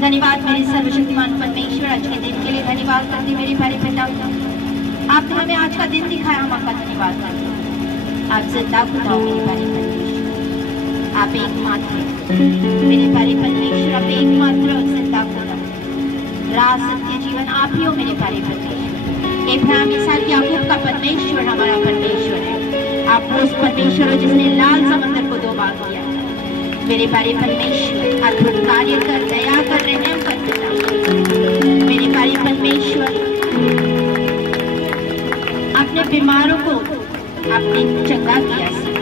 धन्यवाद मेरे सर्वशक्तिमान परमेश्वर, आज के दिन के लिए धन्यवाद करती मेरे प्यारे पिता। आपने हमें आज का दिन दिखाया, हम आपका धन्यवाद करते हैं। आप जिंदा खुदा हो मेरे प्यारे परमेश्वर, आप एकमात्र मेरे प्यारे परमेश्वर, आप एकमात्र जिंदा खुदा, राह सत्य जीवन आप ही हो मेरे प्यारे परमेश्वर। इब्राहिम इसहाक याकूब का परमेश्वर हमारा परमेश्वर है। आप उस परमेश्वर हो जिसने लाल समंदर को दो भाग किया। मेरे प्यारे परमेश्वर, अद्भुत कार्य कर, दया कर, रहम कर पिता। मेरे प्यारे परमेश्वर, अपने बीमारों को आपने चंगा किया सी,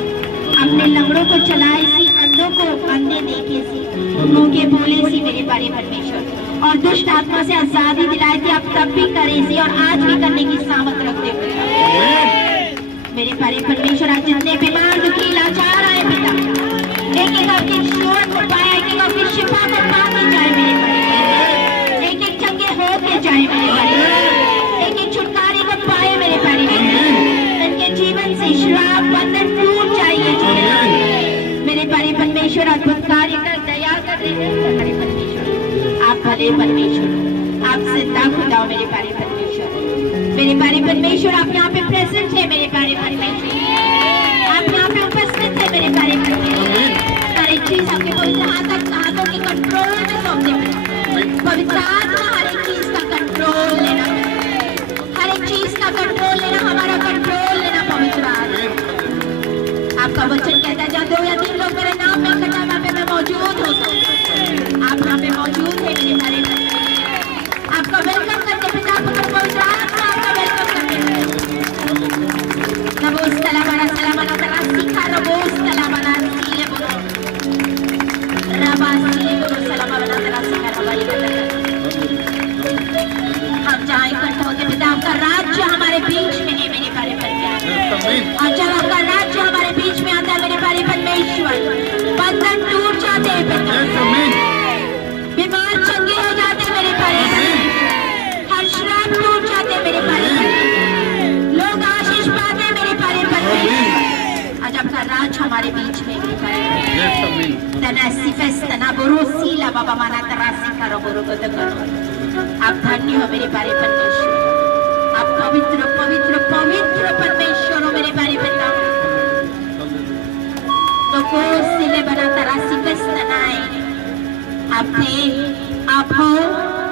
अपने लंगड़ों को चलाए सी, अंधों को अंधे देखे सी, मुंह के बोले सी मेरे प्यारे परमेश्वर, और दुष्ट आत्मा से आजादी दिलाई थी, आप तब भी करे सी और आज भी करने की सामर्थ रखते पिता। मेरे प्यारे परमेश्वर, आज जितने बीमार दुखी लाचार आए पिता, एक एक आपकी शोर को पाए, एक एक आपकी शिफा को पाके जाए मेरे प्यारे, एक एक चंगे हो के जाए मेरे प्यारे, एक एक छुटकारे को पाए मेरे प्यारे, उनके जीवन से श्राप बंधन टूट जाइए मेरे प्यारे परमेश्वर। अद्भुत कार्य कर, दया कर रहे हैं प्यारे परमेश्वर, आप भले परमेश्वर, आप जिंदा खुदा हो मेरे प्यारे परमेश्वर। मेरे प्यारे परमेश्वर, आप यहाँ पे प्रेजेंट है मेरे प्यारे परमेश्वर, आप यहाँ पे उपस्थित है मेरे प्यारे परमेश्वर। हर एक चीज आपके पवित्र हाथों के कंट्रोल में सौंपते हैं, पवित्र आत्मा हर एक चीज का कंट्रोल लेना, हर एक चीज का कंट्रोल लेना, हमारा कंट्रोल लेना पवित्र आत्मा। आपका वचन कहता है, जहाँ 2 या 3 लोग मेरे नाम में इकट्ठा, वहाँ पे मैं मौजूद होता हूँ। आप यहाँ पे मौजूद है मेरे प्यारे परमेश्वर, आपका वेलकम करते पिता पुत्र पवित्र आत्मा, आपका वेलकम करते नमो सलामना सलामना तरा सीखा रबो सलामना सीले बोलो रबा सीले बोलो सलामना तरा सीखा रबा ये हम जहाँ इकट्ठा होते पिता, आपका राज्य हमारे बीच में है मेरे प्यारे परमेश्वर, और जब आपका राज्य हमारे बीच में आता है मेरे प्यारे परमेश्वर, बंधन टूट जाते हैं पिता, बीमार चंगे हो जाते मेरे प्यारे, हर श्राप टूट जाते मेरे प्यारे, लोग आशीष पाते मेरे प्यारे परमेश्वर। आज आपका राज हमारे बीच में मेरे प्यारे, तना सिफेस तना बोरोसी ला बाबा माना तरासी करो बोरो को करो। आप धन्य हो मेरे प्यारे परमेश्वर, आप पवित्र पवित्र पवित्र परमेश्वर हो मेरे प्यारे पिता। तो को सिले बना तरासी कस्तनाए, आप थे, आप हो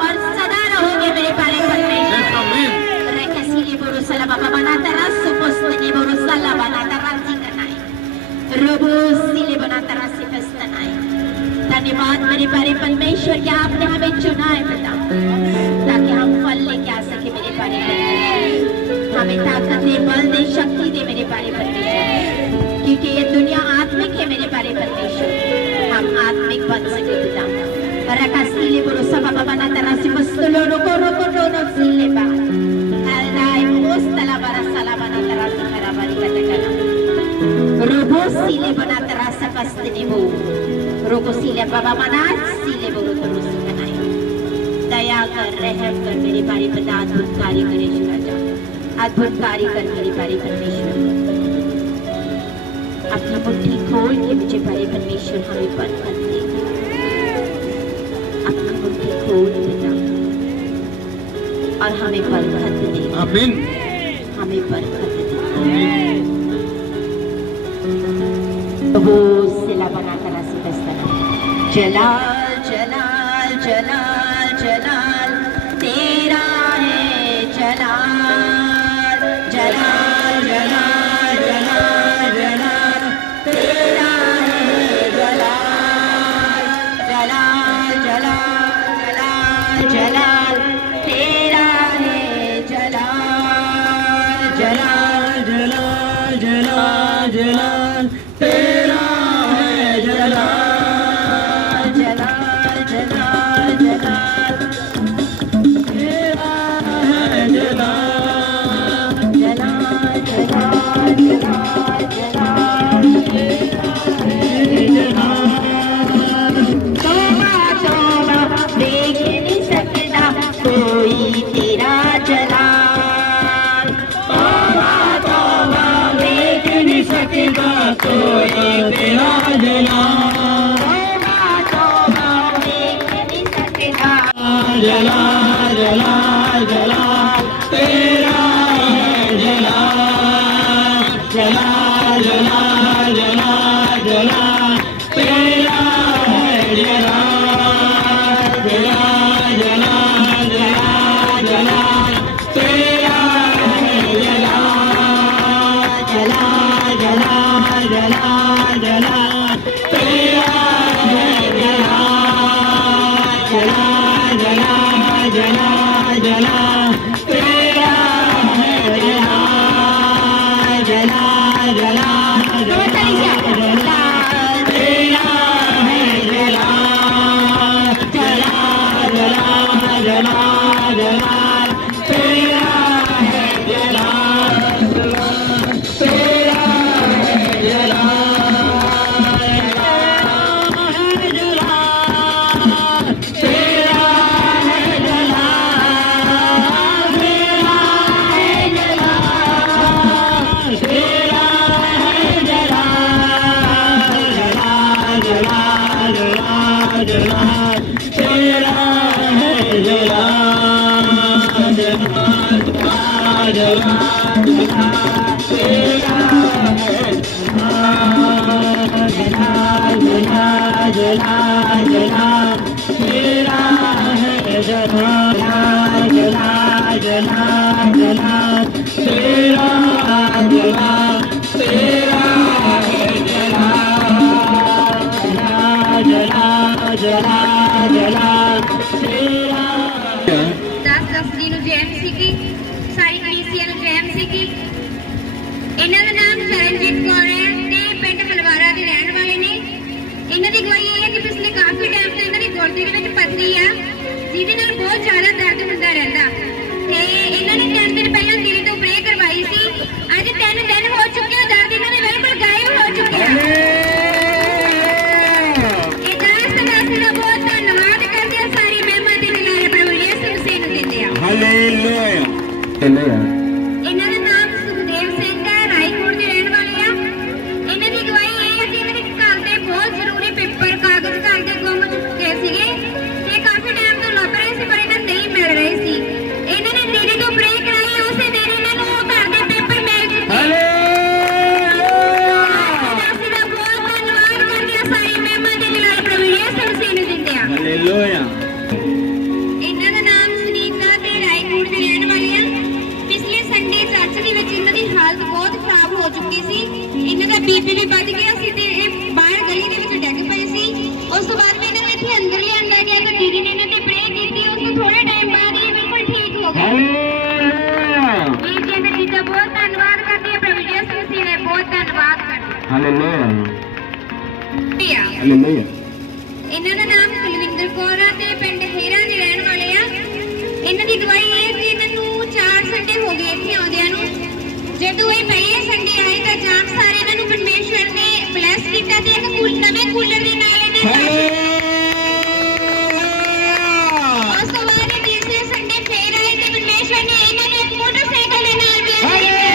और सदा रहोगे मेरे प्यारे परमेश्वर। रेकसीले बोरो सला बाबा बना तरासु पोस्तने बोरो सला बना तरासी कनाए, रोबो सिले बना तरासी कस्तनाए। धन्यवाद मेरे प्यारे परमेश्वर कि आपने हमें चुना है पिता, ताकि हम फल लेके आ सके मेरे प्यारे परमेश्वर। हमें ताकत दे, बल दे, शक्ति दे मेरे प्यारे परमेश्वर, क्योंकि ये दुनिया आत्मिक है मेरे प्यारे परमेश्वर, हम आत्मिक बन सके पिता। रकासीले बोलो सब बाबा ना तरासी मस्तलो रोको रोको रोनो सीले बा हराई मोस्तला बरा सला बना तरासी खराबारी का टकना रोबो सीले बना तरासा कस्तने वो रोको सीले बाबा मना सीले बोलो तो रोसी बनाए। दया कर, रहम कर मेरे प्यारे पिता, अद्भुत कार्य करे राजा, अद्भुत कार्य कर मेरे प्यारे परमेश्वर। अपनी मुट्ठी खोल के मुझे प्यारे परमेश्वर हमें बरकत दे, अपनी मुट्ठी खोल पिता और हमें बरकत दे, आमीन, हमें बरकत दे। वो सिला बना करा सिकस्तना जलाल जलाल जलाल जलाल तेरा है, जलाल जलाल जलाल जलाल जलाल तेरा है, जलाल जलाल जलाल जलाल जलाल तेरा है, जलाल जलाल जलाल जलाल जलाल तेरा है, जलाल जलाल जलाल जलाल तेरा है, जलाल जलाल जलाल जलाल जलाल तेरा है, जलाल जलाल जलाल जलाल जलाल तेरा है, जलाल जलाल जलाल जलाल जलाल तेरा है, जलाल जलाल जलाल जलाल तेरा है, जलाल जलाल जलाल जलाल तेरा है, जलाल दस जी ਨੂੰ ਜੈਮ ਸੀਗੀ ਸਾਰੀ ਕਲੀਸੀਆ ਨੂੰ ਜੈਮ ਸੀਗੀ ਇਹਨਾਂ ਦਾ ਨਾਮ ਚਰਨਜੀਤ ਕੌਰ ਹੈ ਤੇ ਪਿੰਡ ਫਲਵਾਰਾ ਦੇ ਰਹਿਣ ਵਾਲੇ ਨੇ ਇਹਨਾਂ ਦੀ ਗਵਾਹੀ ਇਹ ਹੈ ਕਿ ਪਿਛਲੇ ਕਾਫੀ ਟਾਈਮ ਤੋਂ ਇਹਨਾਂ ਦੀ ਗੁਰਦੇ ਦੇ ਵਿੱਚ ਪੱਥਰੀ ਆ ਜਿਹਦੇ ਨਾਲ ਬਹੁਤ ਜ਼ਿਆਦਾ ਦਰਦ ਹੁੰਦਾ ਰਹਿੰਦਾ ਤੇ ਇਹਨਾਂ ਨੇ 3 ਦਿਨ ਪਹਿਲਾਂ ਦਿਲ ਤੋਂ ਪ੍ਰੇ ਕਰਵਾਈ ਸੀ ਅੱਜ 3 ਦਿਨ ਹੋ ਚੁੱਕੇ ਆ ਦਰਦ ਇਹਨਾਂ ਦੇ ਬਿਲਕੁਲ ਗਾਇਬ ਹੋ ਚੁੱਕਿਆ ਇਹ ਦਾਸ ਦਾ ਬਹੁਤ ਧੰਨਵਾਦ ਕਰਦੇ ਆ ਸਾਰੀ ਮਹਿਮਾ ਦੀ ਜਲਾਲ ਪ੍ਰਭੂ ਯਿਸੂ ਮਸੀਹ ਨੂੰ ਦਿੰਦੇ ਆ ਹਾਲੇਲੂਇਆ ਇਹਨਾਂ ਦਾ ਨਾਮ ਸੁਖਦੇਵ ਸਿੰਘ ਹੈ ਰਾਏਕੋਟ ਦੇ ਰਹਿਣ ਵਾਲੇ ਆ ਇਹਨਾਂ ਦੀ ਗਵਾਹੀ ਇਹ ਹੈ ਕਿ ਇਹਨਾਂ ਦੇ ਘਰ ਦੇ ਬਹੁਤ ਜ਼ਰੂਰੀ ਪੇਪਰ ਕਾਗਜ਼ ਘਰ ਦੇ ਗੁੰਮ ਚੁੱਕੇ ਸੀਗੇ ਤੇ ਕਾਫੀ ਟਾਈਮ ਤੋਂ ਲੱਭ ਰਹੇ ਸੀ ਪਰ ਇਹਨਾਂ ਨੂੰ ਨਹੀਂ ਮਿਲ ਰਹੇ ਸੀ ਇਹਨਾਂ ਨੇ ਦੀਦੀ ਤੋਂ ਪ੍ਰੇ ਕਰਾਈ ਉਸੇ ਦਿਨ ਇਹਨਾਂ ਨੂੰ ਘਰ ਦੇ ਪੇਪਰ ਮਿਲ ਚੁੱਕੇ ਅਸੀਂ ਦਾ ਬਹੁਤ ਧੰਨਵਾਦ ਕਰਦੇ ਆ ਸਾਰੀ ਮਹਿਮਾ ਦੀ ਜਲਾਲ ਪ੍ਰਭੂ ਯਿਸੂ ਮਸੀਹ ਨੂੰ ਦਿੰਦੇ ਆ ਹਾਲੇਲੂਇਆ ਇਹਨਾਂ ਦਾ ਨਾਮ ਸੁਨੀਤਾ ਤੇ ਰਾਏਕੋਟ ਦੇ ਰਹਿਣ ਵਾਲੇ ਆ ਪਿਛਲੇ ਸੰਡੇ ਚਰਚ ਦੇ ਵਿੱਚ ਇਹਨਾਂ ਦੀ ਹਾਲਤ ਬਹੁਤ ਖਰਾਬ ਹੋ ਚੁੱਕੀ ਸੀ ਇਹਨਾਂ ਦਾ ਬੀਪੀ ਵੀ ਵੱਧ ਗਿਆ ਸੀ ਤੇ ਇਹ ਬਾਹਰ ਗਲੀ ਦੇ ਵਿੱਚ ਡਿੱਗ ਪਏ ਸੀ ਉਸ ਤੋਂ ਬਾਅਦ ਵੀ ਇਹਨਾਂ ਨੂੰ ਇੱਥੇ ਅੰਦਰ ਲਿਆਂਦਾ ਗਿਆ ਤਾਂ ਦੀਦੀ ਨੇ ਇਹਨਾਂ ਤੇ ਪ੍ਰੇ ਕੀਤੀ ਉਸ ਤੋਂ ਥੋੜੇ ਟਾਈਮ ਬਾਅਦ ਇਹ ਬਿਲਕੁਲ ਠੀਕ ਹੋ ਗਏ ਵੀਰ ਜੀ ਦੇ ਜੀ ਦਾ ਬਹੁਤ ਧੰਨਵਾਦ ਕਰਦੀ ਹੈ ਪ੍ਰਭੂ ਯਿਸੂ ਮਸੀਹ ਨੇ ਬਹੁਤ ਧੰਨਵਾਦ ਕਰਦੀ ਹਾਲੇਲੂਇਆ ਹੈ ਹਾਲੇਲੂਇਆ ਇਹਨਾਂ ਦਾ ਨਾਮ ਕੁਲਵਿੰਦਰ ਕੌਰ ਆ ਤੇ ਪਿੰਡ ਹੇਰਾ ਦੇ ਰਹਿਣ ਵਾਲੇ ਆ ਇਹਨਾਂ ਦੀ ਗਵਾਹੀ ਇਹ ਕਿ ਇਹਨਾਂ ਨੂੰ 4 ਸੰਡੇ ਹੋ ਗਏ ਇੱਥੇ ਆਉਂਦਿਆਂ ਨੂੰ ਜਦੋਂ ਇਹ ਪਹਿਲੇ ਸੰਡੇ ਆਏ ਤਾਂ ਜਾਣ ਸਾਰੇ ਇਹਨਾਂ ਨੂੰ ਪਰਮੇਸ਼ਵਰ ਨੇ ਬਲੈਸ ਕੀਤਾ ਤੇ ਇੱਕ ਨਵੇਂ ਕੂਲਰ ਦੇ ਨਾਲ ਇਹਨਾਂ ਨੇ ਉਸ ਤੋਂ ਬਾਅਦ ਇਹ ਤੀਸਰੇ ਸੰਡੇ ਫੇਰ ਆਏ ਤੇ ਪਰਮੇਸ਼ਵਰ ਨੇ ਇਹਨਾਂ ਨੂੰ ਇੱਕ ਮੋਟਰਸਾਈਕਲ ਦੇ ਨਾਲ ਬਲੈਸ ਕੀਤਾ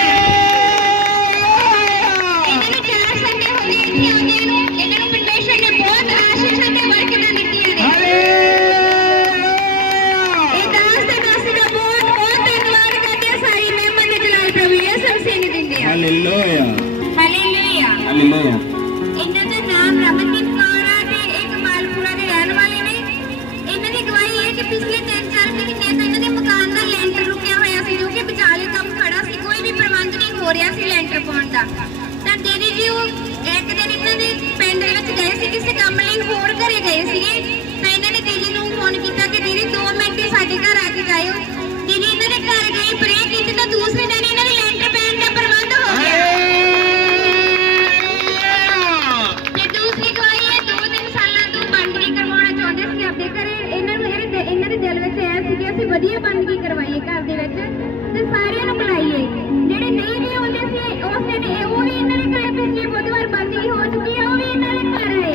ਇਹਨਾਂ ਨੂੰ 4 ਸੰਡੇ ਹੋ ਗਏ ਇੱਥੇ ਆਉਂਦਿਆਂ ਨੂੰ ਇਹਨਾਂ ਨੂੰ ਪਰਮੇਸ਼ਵਰ ਨੇ ਬਹੁਤ ਆਸ਼ੀਸ਼ਾਂ ਤੇ ਬਰਕਤਾਂ ਦਿੱਤੀਆਂ ਨੇ ਇਹ ਦਾਸ ਦਾ ਬਹੁਤ ਧੰਨਵਾਦ ਕਰਦੇ ਆ ਸਾਰੀ ਮਹਿਮਾ ਦੇ ਜਲਾਲ ਪ੍ਰਭੂ ਯਿਸੂ ਮਸੀਹ ਨੂੰ ਦਿੰਦੇ ਆ ਹਾਲੇਲੂਇਆ ਹਾਲੇਲੂਇਆ ਹਾਲੇਲੂਇਆ ਇਹਨਾਂ ਦਾ ਨਾਮ ਰਮਨਦੀਪ ਕੌਰ ਆ ਤੇ ਇੱਕ ਮਾਲਪੁਰਾ ਦੇ ਰਹਿਣ ਵਾਲੇ ਨੇ ਇਹਨਾਂ ਦੀ ਗਵਾਹੀ ਇਹ ਕਿ ਪਿਛਲੇ 3-4 ਮਹੀਨੇ ਤੋਂ ਇਹਨਾਂ ਦੇ ਮਕਾਨ ਦਾ ਲੈਂਟਰ ਰੁਕਿਆ ਹੋਇਆ ਸੀ ਜੋ ਕਿ ਵਿਚਾਲੇ ਕੰਮ ਖੜਾ ਸੀ ਕੋਈ ਵੀ ਪ੍ਰਬੰਧ ਨਹੀਂ ਹੋ ਰਿਹਾ ਸੀ ਲੈਂਟਰ ਪਾਉਣ ਦਾ ਤਾਂ ਦੀਦੀ ਜੀ ਉਹ ਇੱਕ ਦਿਨ ਇਹਨਾਂ ਦੇ ਪਿੰਡ ਦੇ ਵਿੱਚ ਗਏ ਸੀ ਕਿਸੇ ਕੰਮ ਲਈ ਹੋਰ ਘਰੇ ਗਏ ਸੀਗੇ ਤਾਂ ਇਹਨਾਂ ਨੇ ਦੀਦੀ ਨੂੰ ਫੋਨ ਕੀਤਾ ਕਿ ਦੀਦੀ 2 ਮਿੰਟ ਹੀ ਸਾਡੇ ਘਰ ਆ ਕੇ ਜਾਇਓ ਦੀਦੀ ਇਹਨਾਂ ਦੇ ਘਰ ਗਈ ਪ੍ਰੇ ਕੀਤੀ ਤਾਂ ਦੂਸਰੇ ਦਿਨ ਇਹਨਾਂ ਦੇ ਲੈਂਟਰ ਪੈਣ ਦਾ ਪ੍ਰਬੰਧ ਹੋ ਗਿਆ ਤੇ ਦੂਸਰੀ ਗਵਾਹੀ ਇਹ 2-3 ਸਾਲਾਂ ਤੋਂ ਬੰਦਗੀ ਕਰਵਾਉਣਾ ਚਾਹੁੰਦੇ ਸੀ ਆਪਣੇ ਘਰੇ ਇਹਨਾਂ ਦੇ ਦਿਲ ਵਿੱਚ ਆਇਆ ਸੀ ਕਿ ਅਸੀਂ ਵਧੀਆ ਬੰਦਗੀ ਕਰਵਾਈਏ ਘਰ ਦੇ ਵਿੱਚ ਤੇ ਸਾਰਿਆਂ ਨੂੰ ਬੁਲਾਈਏ ਜਿਹੜੇ ਨਹੀਂ ਵੀ ਆਉਂਦੇ ਸੀ ਉਸ ਦਿਨ ਉਹ ਵੀ ਇਹਨਾਂ ਦੇ ਘਰ ਪਿਛਲੇ ਬੁੱਧਵਾਰ ਬੰਦਗੀ ਹੋ ਚੁੱਕੀ ਹੈ ਉਹ ਵੀ ਇਹਨਾਂ ਦੇ ਘਰ ਆਏ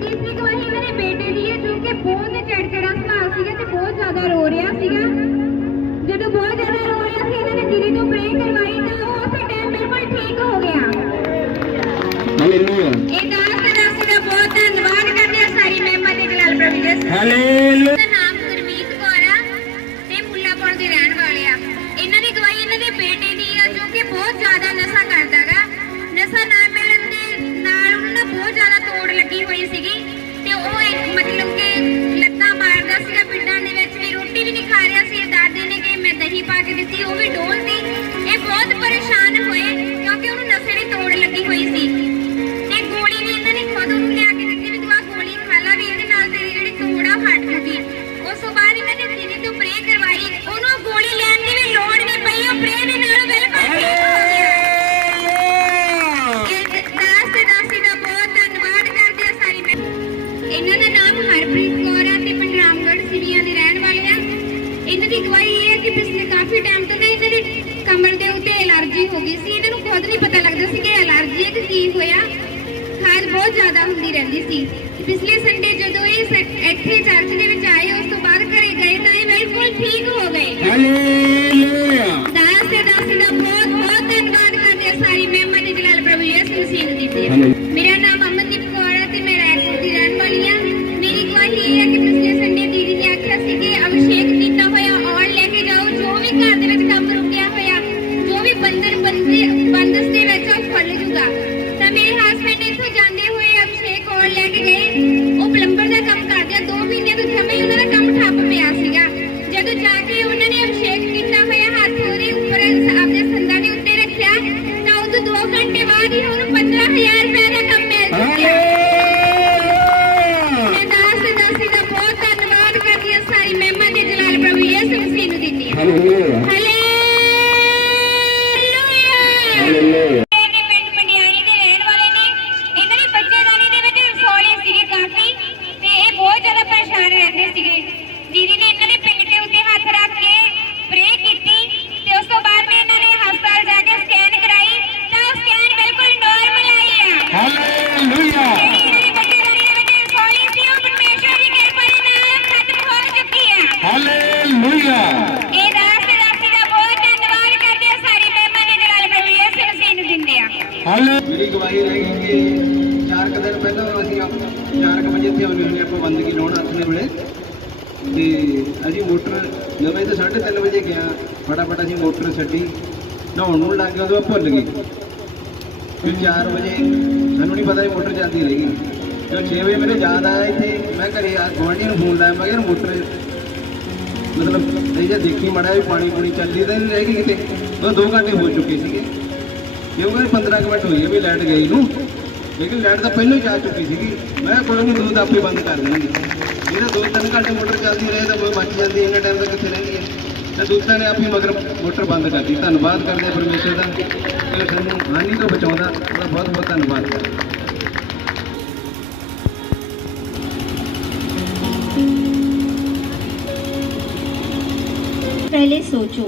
ਤੀਸਰੀ ਗਵਾਹੀ ਇਹਨਾਂ ਦੇ ਬੇਟੇ ਦੀ ਹੈ ਜੋ ਕਿ ਬਹੁਤ ਚਿੜਚਿੜਾ ਸੁਭਾਅ ਸੀਗਾ ਤੇ ਬਹੁਤ ਜ਼ਿਆਦਾ ਰੋ ਰਿਹਾ ਸੀਗਾ ਜਦੋਂ ਬਹੁਤ ਜ਼ਿਆਦਾ ਰੋ ਰਿਹਾ ਸੀ ਇਹਨਾਂ ਨੇ ਦੀਦੀ ਤੋਂ ਪ੍ਰੇ ਕਰਵਾਈ ਤਾਂ ਉਹ ਉਸੇ ਟਾਈਮ ਬਿਲਕੁਲ ਠੀਕ ਹੋ ਗਿਆ ਹਾਲੇਲੂਇਆ ਇਹ ਦਾਸ ਦਾ ਬਹੁਤ ਧੰਨਵਾਦ ਕਰਦੇ ਆ ਸਾਰੀ ਮਹਿਮਾ ਦੇ ਜਲਾਲ ਪ੍ਰਭੂ ਯਿਸੂ ਹਾਲੇਲੂਇਆ ਦਾ ਨਾਮ ਗੁਰਮੀਤ ਕੌਰ ਆ ਤੇ ਮੁੱਲਾਪੁਰ ਦੇ ਰਹਿਣ ਵਾਲੇ ਆ ਇਹਨਾਂ ਦੀ ਗਵਾਹੀ ਇਹਨਾਂ ਦੇ ਬੇਟੇ ਦੀ ਆ ਜੋ ਕਿ ਬਹੁਤ ਜ਼ਿਆਦਾ ਨਸ਼ਾ ਕਰਦਾਗਾ ਨਸ਼ਾ ਨਾ ਮਿਲਣ ਦੇ ਨਾਲ ਉਹਨੂੰ ਨਾ ਬਹੁਤ ਜ਼ਿਆਦਾ ਤੋੜ ਲੱਗੀ ਹੋਈ ਸੀਗੀ ਤੇ ਉਹ ਇੱਕ ਮਤਲਬ ਕਿ ਲੱਤਾਂ ਮਾਰਦਾ ਸੀਗਾ ਪਿੰਡਾਂ ਦੇ ਵਿੱਚ ਵੀ ਰੋਟੀ ਵੀ ਨਹੀਂ ਖਾ ਰਿਹਾ ਸੀ ਦਾਦੇ ਨੇ ਕਿ ਮੈਂ ਦਹੀਂ ਪਾ ਕੇ ਦਿੱਤੀ ਉਹ ਵੀ ਡੋਲਦੀ ਇਹ ਬਹੁਤ ਪਰੇਸ਼ਾਨ ਹੋਏ ਕਿਉਂਕਿ ਉਹਨੂੰ ਨਸ਼ੇ ਦੀ ਤੋੜ ਲੱਗੀ ਹੋਈ ਸੀ ਤੇ ਗੋਲੀ ਵੀ ਇਹਨਾਂ ਨੇ ਖੁਦ ਉਹਨੂੰ ਲਿਆ ਕੇ ਦਿੱਤੀ ਵੀ ਤੂੰ ਆਹ ਗੋਲੀ ਖਾ ਲਾ ਵੀ ਇਹਦੇ ਨਾਲ ਤੇਰੀ ਜਿਹੜੀ ਤੋੜ ਆ ਹਟ ਜੂਗੀ ਉਸ ਤੋਂ ਬਾਅਦ ਇਹਨਾਂ ਨੇ ਦੀਦੀ ਤੋਂ ਪ੍ਰੇ ਕਰਵਾਈ ਉਹਨੂੰ ਉਹ ਗੋਲੀ ਲੈਣ ਦੀ ਵੀ ਲੋੜ ਨਹੀਂ ਪਈ ਉਹ ਪ੍ਰੇ ਦੇ ਨਾਲ ਬਿਲਕੁਲ ਠੀਕ ਹੋ ਗਿਆ ਇਹ ਦਾਸ ਤੇ ਦਾਸੀ ਦਾ ਬਹੁਤ ਧੰਨਵਾਦ ਕਰਦੇ ਆ ਸਾਰੀ ਇਹਨਾਂ ਦਾ ਨਾਮ ਹਰਪ੍ਰੀਤ ਕੌਰ ਆ ਤੇ ਪੰਡਰਾਮਗੜ੍ਹ ਸਿਵੀਆਂ ਦੇ ਰਹਿਣ ਵਾਲੇ ਆ ਇਹਨਾਂ ਦੀ ਗਵਾਹੀ ਇਹ ਹੈ ਕਿ ਪਿਛਲੇ ਕਾਫੀ ਟਾਈਮ ਤੋਂ ਨਾ ਇਹਨਾਂ ਦੇ ਕਮਰ ਦੇ ਉੱਤੇ ਐਲਰਜੀ ਹੋ ਗਈ ਸੀ ਇਹਨਾਂ ਨੂੰ ਖੁਦ ਨਹੀਂ ਪਤਾ ਲੱਗਦਾ ਸੀ ਕਿ ਐਲਰਜੀ ਹੈ ਕਿ ਕੀ ਹੋਇਆ ਖਾਜ ਬਹੁਤ ਜ਼ਿਆਦਾ ਹੁੰਦੀ ਰਹਿੰਦੀ ਸੀ ਪਿਛਲੇ ਸੰਡੇ ਜਦੋਂ ਇਹ ਇੱਥੇ ਚਰਚ ਦੇ ਵਿੱਚ ਆਏ ਉਸ ਤੋਂ ਬਾਅਦ ਘਰੇ ਗਏ ਤਾਂ ਇਹ ਬਿਲਕੁਲ ਠੀਕ ਹੋ ਗਏ ਹਾਲੇਲੂਇਆ ਦਾਸ ਤੇ ਦਾਸੀ ਦਾ ਬਹੁਤ ਧੰਨਵਾਦ ਕਰਦੇ ਆ ਸਾਰੀ ਮਹਿਮਾ ਦੇ ਜਲਾਲ ਪ੍ਰਭੂ ਯਿਸੂ ਮਸੀਹ ਨੂੰ ਦਿੱਤੀ ਹੈ ਮੇਰਾ ਨਾਮ ਅਮਨਦੀਪ ਕੌਰ ਹੈ ਤੇ ਮੈਂ ਰਾਏਕੋਟ ਦੀ ਰਹਿਣ ਵਾਲੀ ਹਾਂ ਮੇਰੀ ਗਵਾਹੀ ਇਹ ਹੈ ਕਿ ਪਿਛਲੇ ਸੰਡੇ ਦੀਦੀ ਨੇ ਆਖਿਆ ਸੀ ਕਿ ਅਭਿਸ਼ੇਕ ਕੀਤਾ ਹੋਇਆ ਔਰ ਲੈ ਕੇ तो जमे उन्होंने कम ठप पिया सीगा जदों जाके उन्होंने अभिषेक किया होया हाथ ਉਹਦੇ ਉੱਪਰ ਆਪਣੇ ਸੰਦਾਂ ਦੇ ਉੱਤੇ ਰੱਖਿਆ ਤਾਂ ਉਦੋਂ 2 ਘੰਟੇ ਬਾਅਦ ਹੀ ਉਹਨੂੰ 15000 ਰੁਪਏ ਦਾ ਕੰਮ ਮਿਲ ਚੁੱਕਿਆ ਮੈਂ ਦਾਸ ਦਾਸੀ ਦਾ ਬਹੁਤ ਧੰਨਵਾਦ ਕਰਦੀ ਹਾਂ ਸਾਰੀ ਮਹਿਮਾ ਦੇ ਜਲਾਲ ਪ੍ਰਭੂ ਯਿਸੂ ਮਸੀਹ ਨੂੰ ਦਿੰਦੀ ਹਾਂ ਹਾਲੇਲੂਇਆ ਹਾਲੇਲੂਇਆ ਪਿੰਡ ਮੰਡਿਆਣੀ ਦੇ ਰਹਿਣ ਵਾਲੇ ਨੇ ਇਹਨਾਂ ਦੀ ਬੱਚੇਦਾਨੀ ਦੇ ਵਿੱਚ ਰਸੌਲੀ ਸੀਗੇ ਕਾਫੀ ਤੇ ਇਹ ਬਹੁਤ ਜ਼ਿਆਦਾ ਪਰੇਸ਼ਾਨ ਰਹਿੰਦੇ ਸੀਗੇ ਦੀਦੀ ਨੇ ਇਹਨਾਂ ਦੇ ਪਿੰਡ ਦੇ ਉੱਤੇ ਹੱਥ ਰੱਖ ਕੇ ਪ੍ਰੇ ਕੀਤੀ ਤੇ ਉਸ ਤੋਂ ਬਾਅਦ ਮੈਂ ਇਹਨਾਂ ਨੇ ਹਸਪਤਾਲ ਜਾ ਕੇ ਸਕੈਨ ਕਰਾਈ ਤਾਂ ਉਹ ਸਕੈਨ ਬਿਲਕੁਲ ਨਾਰਮਲ ਆਈ ਆ ਹਾਲੇਲੂਇਆ ਜਿਹੜੀ ਇਹਨਾਂ ਦੀ ਬੱਚੇਦਾਨੀ ਦੇ ਵਿੱਚ ਰਸੌਲੀ ਸੀ ਉਹ ਪਰਮੇਸ਼ਰ ਦੀ ਕਿਰਪਾ ਦੇ ਨਾਲ ਖਤਮ ਹੋ ਚੁੱਕੀ ਆ ਹਾਲੇਲੂਇਆ ਇਹ ਦਾਸ ਤੇ ਦਾਸੀ ਦਾ ਬਹੁਤ ਧੰਨਵਾਦ ਕਰਦੇ ਆ ਸਾਰੀ ਮਹਿਮਾ ਦੇ ਜਲਾਲ ਪ੍ਰਭੂ ਯਿਸੂ ਮਸੀਹ ਨੂੰ ਦਿੰਦੇ ਆ ਹਾਲੇ मेरी गवाही रहेगी कि 4 दिन पहले ਅਸੀਂ 4 ਵਜੇ ਇੱਥੇ ਆਉਂਦੇ ਹੁੰਦੇ ਆਪਾਂ ਬੰਦਗੀ ਲਾਉਣ ਆਥਨੇ ਵੇਲੇ ਤੇ ਅਸੀਂ ਮੋਟਰ ਨਵੇਂ ਤੇ 3:30 ਵਜੇ ਗਿਆ ਫਟਾਫਟ ਅਸੀਂ ਮੋਟਰ ਛੱਡੀ ਨਹਾਉਣ ਨੂੰ ਲੱਗ ਗਏ ਉਦੋਂ ਭੁੱਲ ਗਏ ਫਿਰ 4 ਵਜੇ ਸਾਨੂੰ ਨਹੀਂ ਪਤਾ ਇਹ ਮੋਟਰ ਚੱਲਦੀ ਰਹੇਗੀ ਤੇ 6 ਵਜੇ ਮੈਨੂੰ ਯਾਦ ਆਇਆ ਇੱਥੇ ਮੈਂ ਘਰੇ ਗੁਆਂਢੀ ਨੂੰ ਫੋਨ ਲਾਇਆ ਮੈਂ ਕਿਹਾ ਮੋਟਰ ਮਤਲਬ ਇਹ ਜੇ ਦੇਖੀ ਮੜਾ ਵੀ ਪਾਣੀ ਪੂਣੀ ਚੱਲਦੀ ਤਾਂ ਨਹੀਂ ਰਹੇਗੀ ਕਿਤੇ ਉਹ 2 ਘੰਟੇ ਹੋ ਚੁੱਕੇ ਸੀਗੇ ਕਿਉਂਕਿ 15 ਮਿੰਟ ਹੋਈ ਹੈ ਵੀ ਲਾਈਟ ਗਈ ਨੂੰ ਲੇਕਿਨ ਲਾਈਟ ਤਾਂ ਪਹਿਲਾਂ ਹੀ ਜਾ ਚੁੱਕੀ ਸੀਗੀ ਮੈਂ ਕੋਈ ਨਹੀਂ ਦੁੱਧ ਆਪੇ ਬੰਦ ਕਰ ਦੇਣਗੇ ਇਹਦਾ 2-3 ਘੰਟੇ ਮੋਟਰ ਚੱਲਦੀ ਰਹੇ ਤਾਂ ਕੋਈ ਮੱਚ ਜਾਂਦੀ ਇੰਨਾ ਟਾਈਮ ਤੱਕ ਕਿੱਥੇ ਰਹਿੰਦੀ ਹੈ ਤਾਂ ਦੂਤਾਂ ਨੇ ਆਪੇ ਮਗਰ ਮੋਟਰ ਬੰਦ ਕਰਤੀ ਧੰਨਵਾਦ ਕਰਦੇ ਪਰਮੇਸ਼ਰ ਦਾ ਕਿ ਸਾਨੂੰ ਹਾਨੀ ਤੋਂ ਬਚਾਉਂਦਾ ਉਹਦਾ ਬਹੁਤ ਬਹੁਤ ਧੰਨਵਾਦ पहले सोचो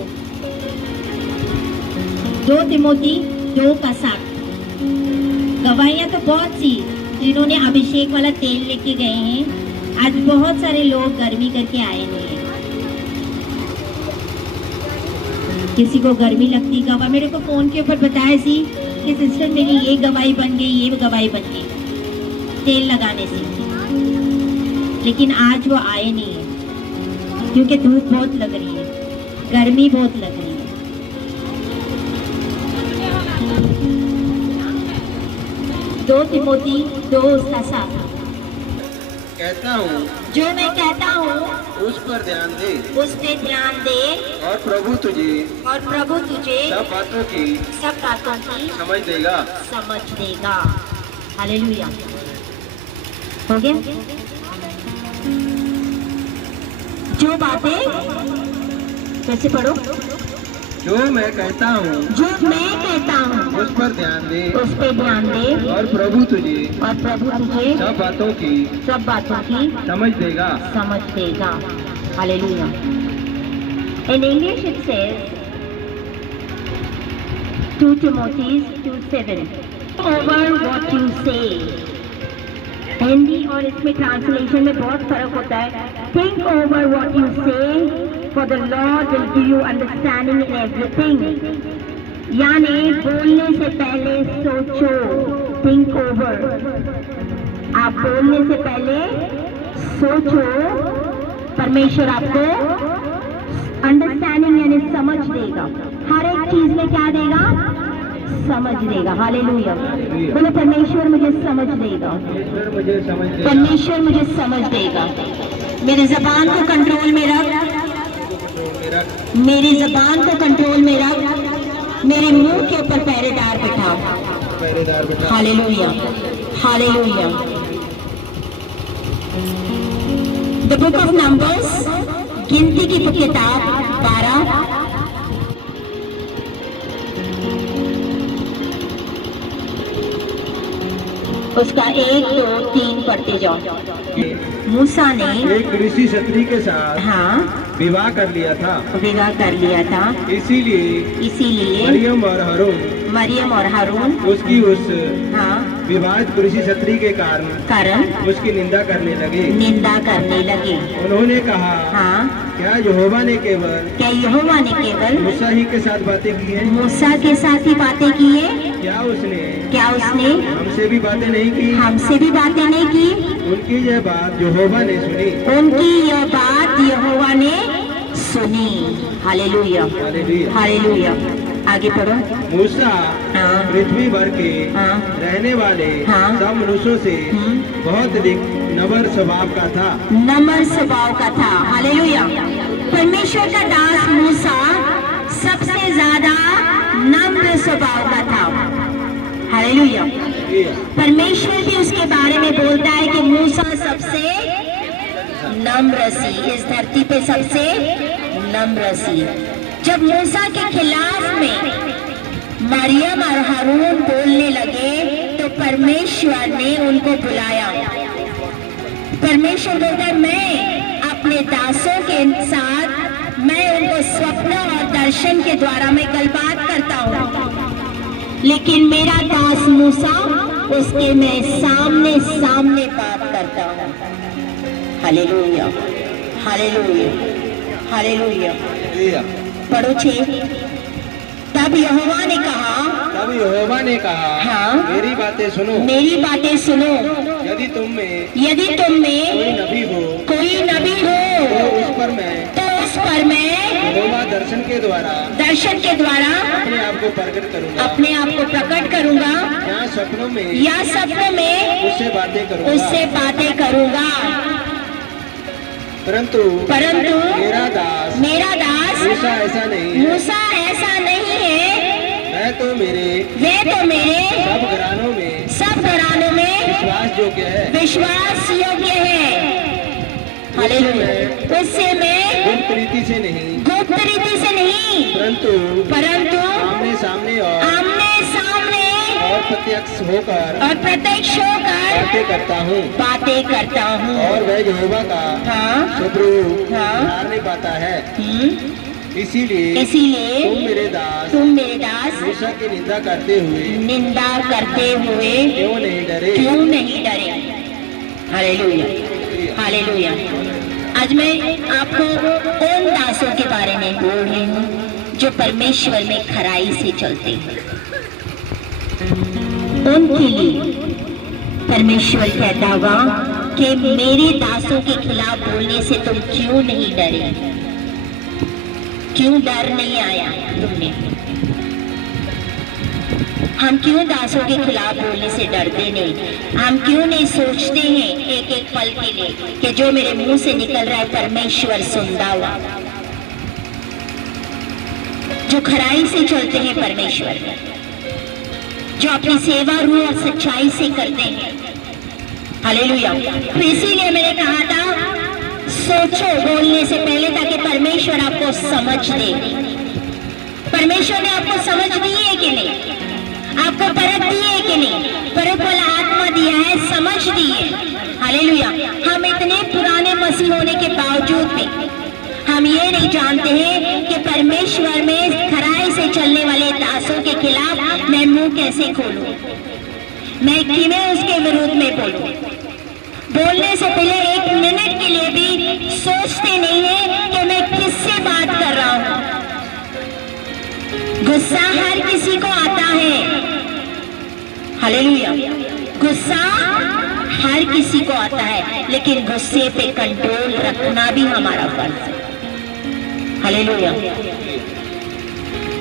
2 तिमोथी 2:7 गवाहियाँ तो बहुत सी जिन्होंने अभिषेक वाला तेल लेके गए हैं आज बहुत सारे लोग गर्मी करके आए नहीं हैं किसी को गर्मी लगती गवाह मेरे को फोन के ऊपर बताया सी कि सिस्टर मेरी ये गवाही बन गई ये गवाही बन गई तेल लगाने से लेकिन आज वो आए नहीं है क्योंकि धूप बहुत लग रही है गर्मी बहुत लग रही है 2 तिमोथी 2:7 कहता हूँ जो मैं कहता हूँ उस पर ध्यान दे उस पे ध्यान दे और प्रभु तुझे सब बातों की समझ देगा समझ देगा हालेलुया हो गया जो बातें कैसे पढ़ो जो मैं कहता हूँ उस पर ध्यान दे पे ध्यान दे और प्रभु तुझे सब बातों की समझ देगा hallelujah in English it says 2 Timothy 2:7 over what you say Hindi और इसमें ट्रांसलेशन में बहुत फर्क होता है थिंक ओवर व्हाट यू से for the Lord will give you understanding in everything यानी बोलने से पहले सोचो थिंक ओवर आप बोलने से पहले सोचो परमेश्वर आपको अंडरस्टैंडिंग यानी समझ देगा हर एक चीज में क्या देगा समझ देगा हालेलुया बोले परमेश्वर मुझे समझ देगा परमेश्वर मुझे समझ देगा मेरी जबान को कंट्रोल में रख मेरी जबान को कंट्रोल में रख मेरे मुंह के ऊपर पहरेदार बिठाओ hallelujah hallelujah the book of numbers गिनती की किताब 12 उसका 1 2 3 पढ़ते जाओ मूसा ने एक ऋषि क्षत्रिय के साथ हाँ विवाह कर लिया था इसीलिए मरियम और हारून उसकी उस हाँ विवाहित ऋषि क्षत्रिय के कारण उसकी निंदा करने लगे उन्होंने कहा हाँ क्या यहोवा ने केवल मूसा ही के साथ बातें की है मूसा के साथ ही बातें की है क्या उसने हमसे भी बातें नहीं की उनकी यह बात यहोवा ने सुनी हालेलुया हालेलुया आगे पढ़ो मूसा हाँ पृथ्वी भर के हाँ रहने वाले हाँ सब मनुष्यों से बहुत नम्र स्वभाव का था। नम्र स्वभाव का था। हालेलुया। परमेश्वर का दास मूसा सबसे ज्यादा नम्र स्वभाव का था। हालेलुया। परमेश्वर भी उसके बारे में बोलता है कि मूसा सबसे नम्र सी, इस धरती पे सबसे नम्र सी। जब मूसा के खिलाफ में मरियम और हारून बोलने लगे तो परमेश्वर ने उनको बुलाया। परमेश्वर बोलता है मैं अपने दासों के साथ मैं उनको स्वप्न और दर्शन के द्वारा मैं गलबात करता हूँ, लेकिन मेरा दास मूसा उसके मैं सामने सामने बात करता हूँ। Hallelujah, hallelujah, hallelujah. पढ़ो 6। तब यहोवा ने कहा, हाँ, मेरी बातें सुनो, मेरी बातें सुनो। यदि तुम में कोई नबी हो तो उस पर मैं यहोवा दर्शन के द्वारा अपने आप को प्रकट करूंगा या सपनों में उससे बातें करूंगा। परंतु मेरा दास मूसा ऐसा नहीं है। वे तो मेरे सब घरानों में विश्वास योग्य है। हालेलुया। उससे मैं गुप्त रीति से नहीं परंतु आमने सामने और प्रत्यक्ष होकर बातें करता हूँ। और वह यहोवा का शत्रु नहीं पाता है। इसीलिए तुम मेरे दास मूसा की निंदा करते हुए क्यों नहीं डरे। Hallelujah, hallelujah. आज मैं आपको उन दासों के बारे में बोल रही हूँ जो परमेश्वर में खराई से चलते हैं। उनके लिए परमेश्वर कहता हुआ कि मेरे दासों के खिलाफ बोलने से तुम क्यों नहीं डरे, क्यों डर नहीं आया तुमने। हम क्यों दासों के खिलाफ बोलने से डरते नहीं। हम क्यों नहीं सोचते हैं एक एक पल के लिए कि जो मेरे मुंह से निकल रहा है परमेश्वर सुनता हुआ। जो खराई से चलते हैं परमेश्वर, जो अपनी सेवा रूह और सच्चाई से करते हैं। हालेलुया। तो इसीलिए मैंने कहा था सोचो बोलने से पहले, ताकि परमेश्वर आपको समझ दे। परमेश्वर ने आपको समझ दी है कि नहीं, आपको परख दी है कि नहीं, परख वाला आत्मा दिया है, समझ दी है। हालेलुया। हम इतने पुराने मसीह होने के बावजूद भी हम ये नहीं जानते हैं कि परमेश्वर में खराई से चलने वाले दासों के खिलाफ मैं मुंह कैसे खोलूं, मैं किमें उसके विरोध में बोलूं। बोलने से पहले एक मिनट के लिए भी सोचते नहीं है कि मैं किससे बात कर रहा हूं। गुस्सा हर किसी को आता है। हालेलुया। गुस्सा हर किसी को आता है, लेकिन गुस्से पे कंट्रोल रखना भी हमारा फर्ज है। हालेलुया।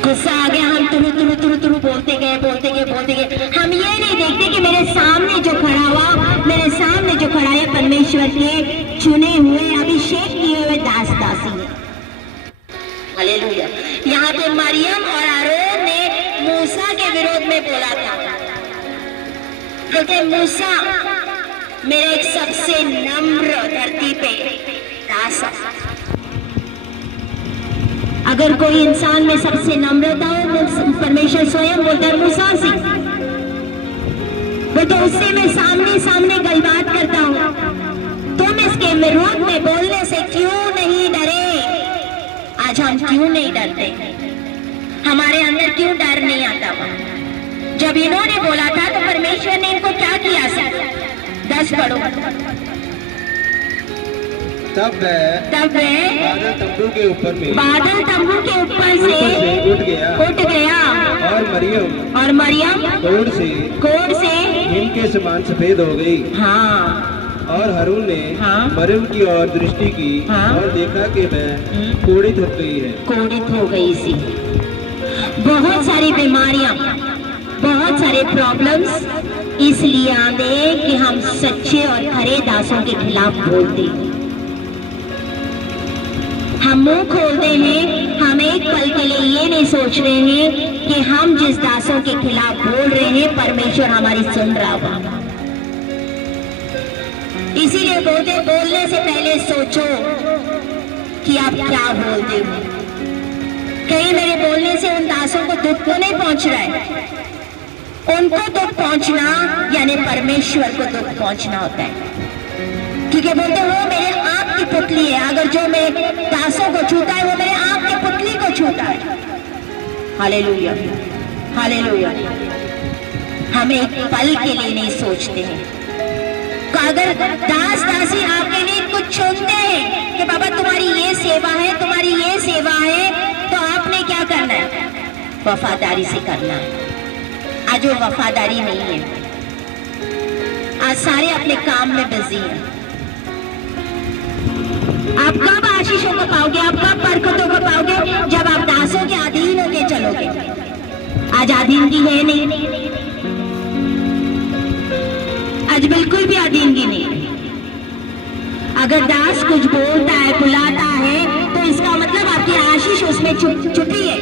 गुस्सा आ गया, हम तुरु बोलते गए। हम ये नहीं देखते कि मेरे सामने जो खड़ा है परमेश्वर के चुने हुए अभिषेक किए हुए दास दासी है। हालेलुया। यहाँ पे मरियम और आरोन ने मूसा के विरोध में बोला था, क्योंकि मूसा मेरे एक सबसे नम्र धरती पे दास। अगर कोई इंसान में सबसे नम्रता हो, परमेश्वर स्वयं बोलता है मूसा से, वो तो उससे मैं सामने सामने गलबात करता हूँ। तुम इसके विरोध में बोलने से क्यों नहीं डरे। आज हम क्यों नहीं डरते, हमारे अंदर क्यों डर नहीं आता। जब इन्होंने बोला था तो परमेश्वर ने इनको क्या किया सर, 10 पढ़ो। तब बादल तंबू के ऊपर से उठ गया और मरियम कोढ़ से हिम के समान सफेद हो गई। हाँ। और हारून ने मरियम की ओर दृष्टि की और देखा कि वह कोढ़ित हो गई सी। बहुत सारी बीमारियां, बहुत सारे प्रॉब्लम्स इसलिए आंधे कि हम सच्चे और खरे दासों के खिलाफ बोलते हैं। हम मुंह खोलते हैं, हम एक पल के लिए ये नहीं सोच रहे हैं कि हम जिस दासों के खिलाफ बोल रहे हैं परमेश्वर हमारी सुन रहा होगा। इसीलिए बोलने से पहले सोचो कि आप क्या बोलते हो। कहीं मेरे बोलने से उन दासों को दुख तो नहीं पहुंच रहा है। उनको दुख पहुंचना यानी परमेश्वर को दुख पहुंचना होता है, क्योंकि बोलते वो मेरे आंख की पुतली है। अगर जो मेरे दासों को छूता है वो मेरे आंख की पुतली को छूता है। Hallelujah, hallelujah. हम एक पल के लिए नहीं सोचते हैं। अगर दास दासी आपके लिए कुछ चुनते हैं कि बाबा तुम्हारी ये सेवा है, तुम्हारी ये सेवा है, तो आपने क्या करना है? वफादारी से करना है। आज वो वफादारी नहीं है। आज सारे अपने काम में बिजी हैं। आप कब आशीषों को पाओगे, आप कब बरकतों को पाओगे? जब आप दासों के अधीन होके चलोगे। आज अधीनगी है नहीं, आज बिल्कुल भी अधीनगी नहीं। अगर दास कुछ बोलता है, बुलाता है, तो इसका मतलब आपकी आशीष उसमें छुपी है।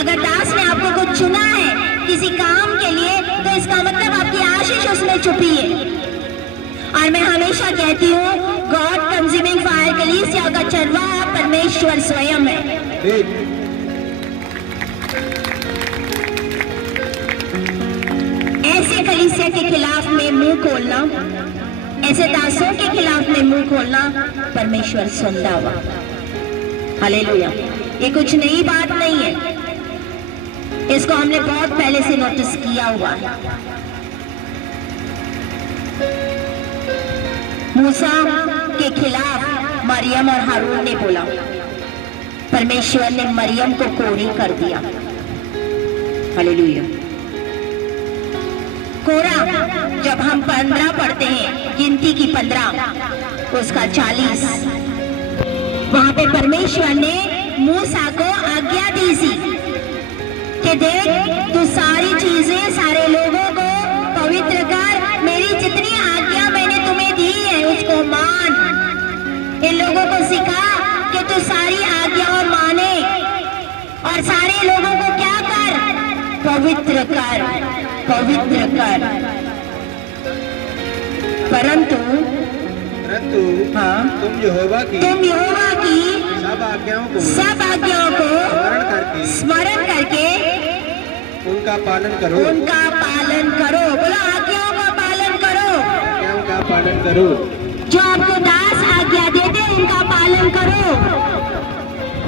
अगर दास ने आपको कुछ चुना है किसी काम के लिए, तो इसका मतलब आपकी आशीष उसमें छुपी है। और मैं हमेशा कहती हूँ, गॉड कंज्यूमिंग फायर कलीसिया का चरवाहा परमेश्वर स्वयं है। ऐसे कलीसिया के खिलाफ में मुंह खोलना, ऐसे दासों के खिलाफ में मुंह खोलना परमेश्वर सुनता हुआ। हालेलुया। ये कुछ नई बात नहीं है, इसको हमने बहुत पहले से नोटिस किया हुआ है। मूसा के खिलाफ मरियम और हारून ने बोला, परमेश्वर ने मरियम को कोरी कर दिया। हालेलुया। कोरा, जब हम 15 पढ़ते हैं, गिनती की 15, उसका 40, वहां पे परमेश्वर ने मूसा को आज्ञा दी थी कि देख, तू सारी चीजें सारे लोगों को पवित्र कर, मेरी जितनी आज्ञा मैंने तुम्हें दी है उसको मान। इन लोगों को सिखा कि तू सारी आज्ञाओं माने और सारे लोगों को क्या कर? पवित्र कर, पवित्र कर। परंतु हाँ, तुम यहोवा की सब आज्ञाओं को स्मरण करके उनका पालन करो। बोलो, आज्ञाओं का पालन करो। आज्ञाओं का पालन करो। जो आपको दास आज्ञा देते उनका पालन करो।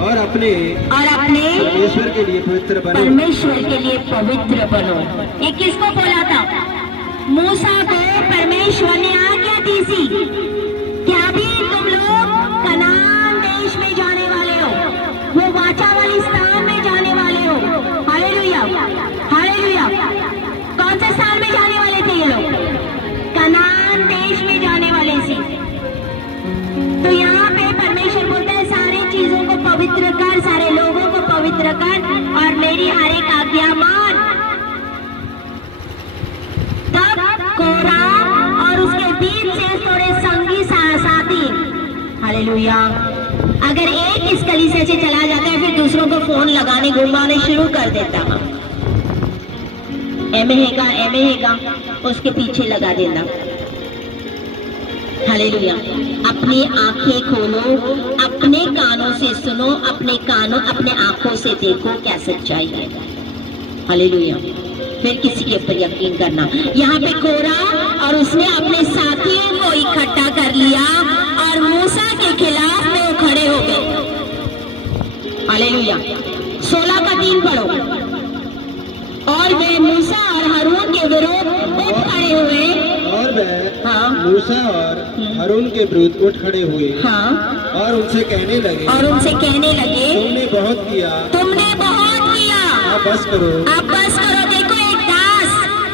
और अपने परमेश्वर के लिए पवित्र बनो। परमेश्वर के लिए पवित्र बनो। ये किसको बोला था? मूसा को परमेश्वर ने आज्ञा दी थी कि अभी तुम लोग कनान देश में जाने वाले हो, वो वाचा वाली स्थान में जाने वाले हो। Hallelujah, hallelujah. कौन से स्थान में जाने वाले थे ये लोग? कनान देश में जाने वाले थे। तो यहाँ पे परमेश्वर बोलता है सारी चीजों को पवित्र कर, सारे लोगों को पवित्र कर और मेरी हर एक आज्ञा मान। तब कोरा और उसके बीच से थोड़े संगी साथी, हालेलुया। अगर एक इस कलीसिया से चला जाता है, फिर दूसरों को फोन लगाने घुमाने शुरू कर देता है। एमे हैगा, उसके पीछे लगा देना। हालेलुया। अपनी आंखें खोलो, अपने कानों से सुनो, अपने आंखों से देखो क्या सच्चाई है। हालेलुया। फिर किसी के ऊपर यकीन करना। यहाँ पे कोरा और उसने अपने साथियों को इकट्ठा कर लिया और मूसा के खिलाफ में वो खड़े हो गए। हालेलुया। 16 का 3 पढ़ो। और वे मूसा और हारून के विरुद्ध उठ खड़े हुए। और वे मूसा और हारून के विरुद्ध उठ खड़े हुए। हाँ। और उनसे कहने लगे तुमने बहुत किया। अब बस करो। देखो, एक दास,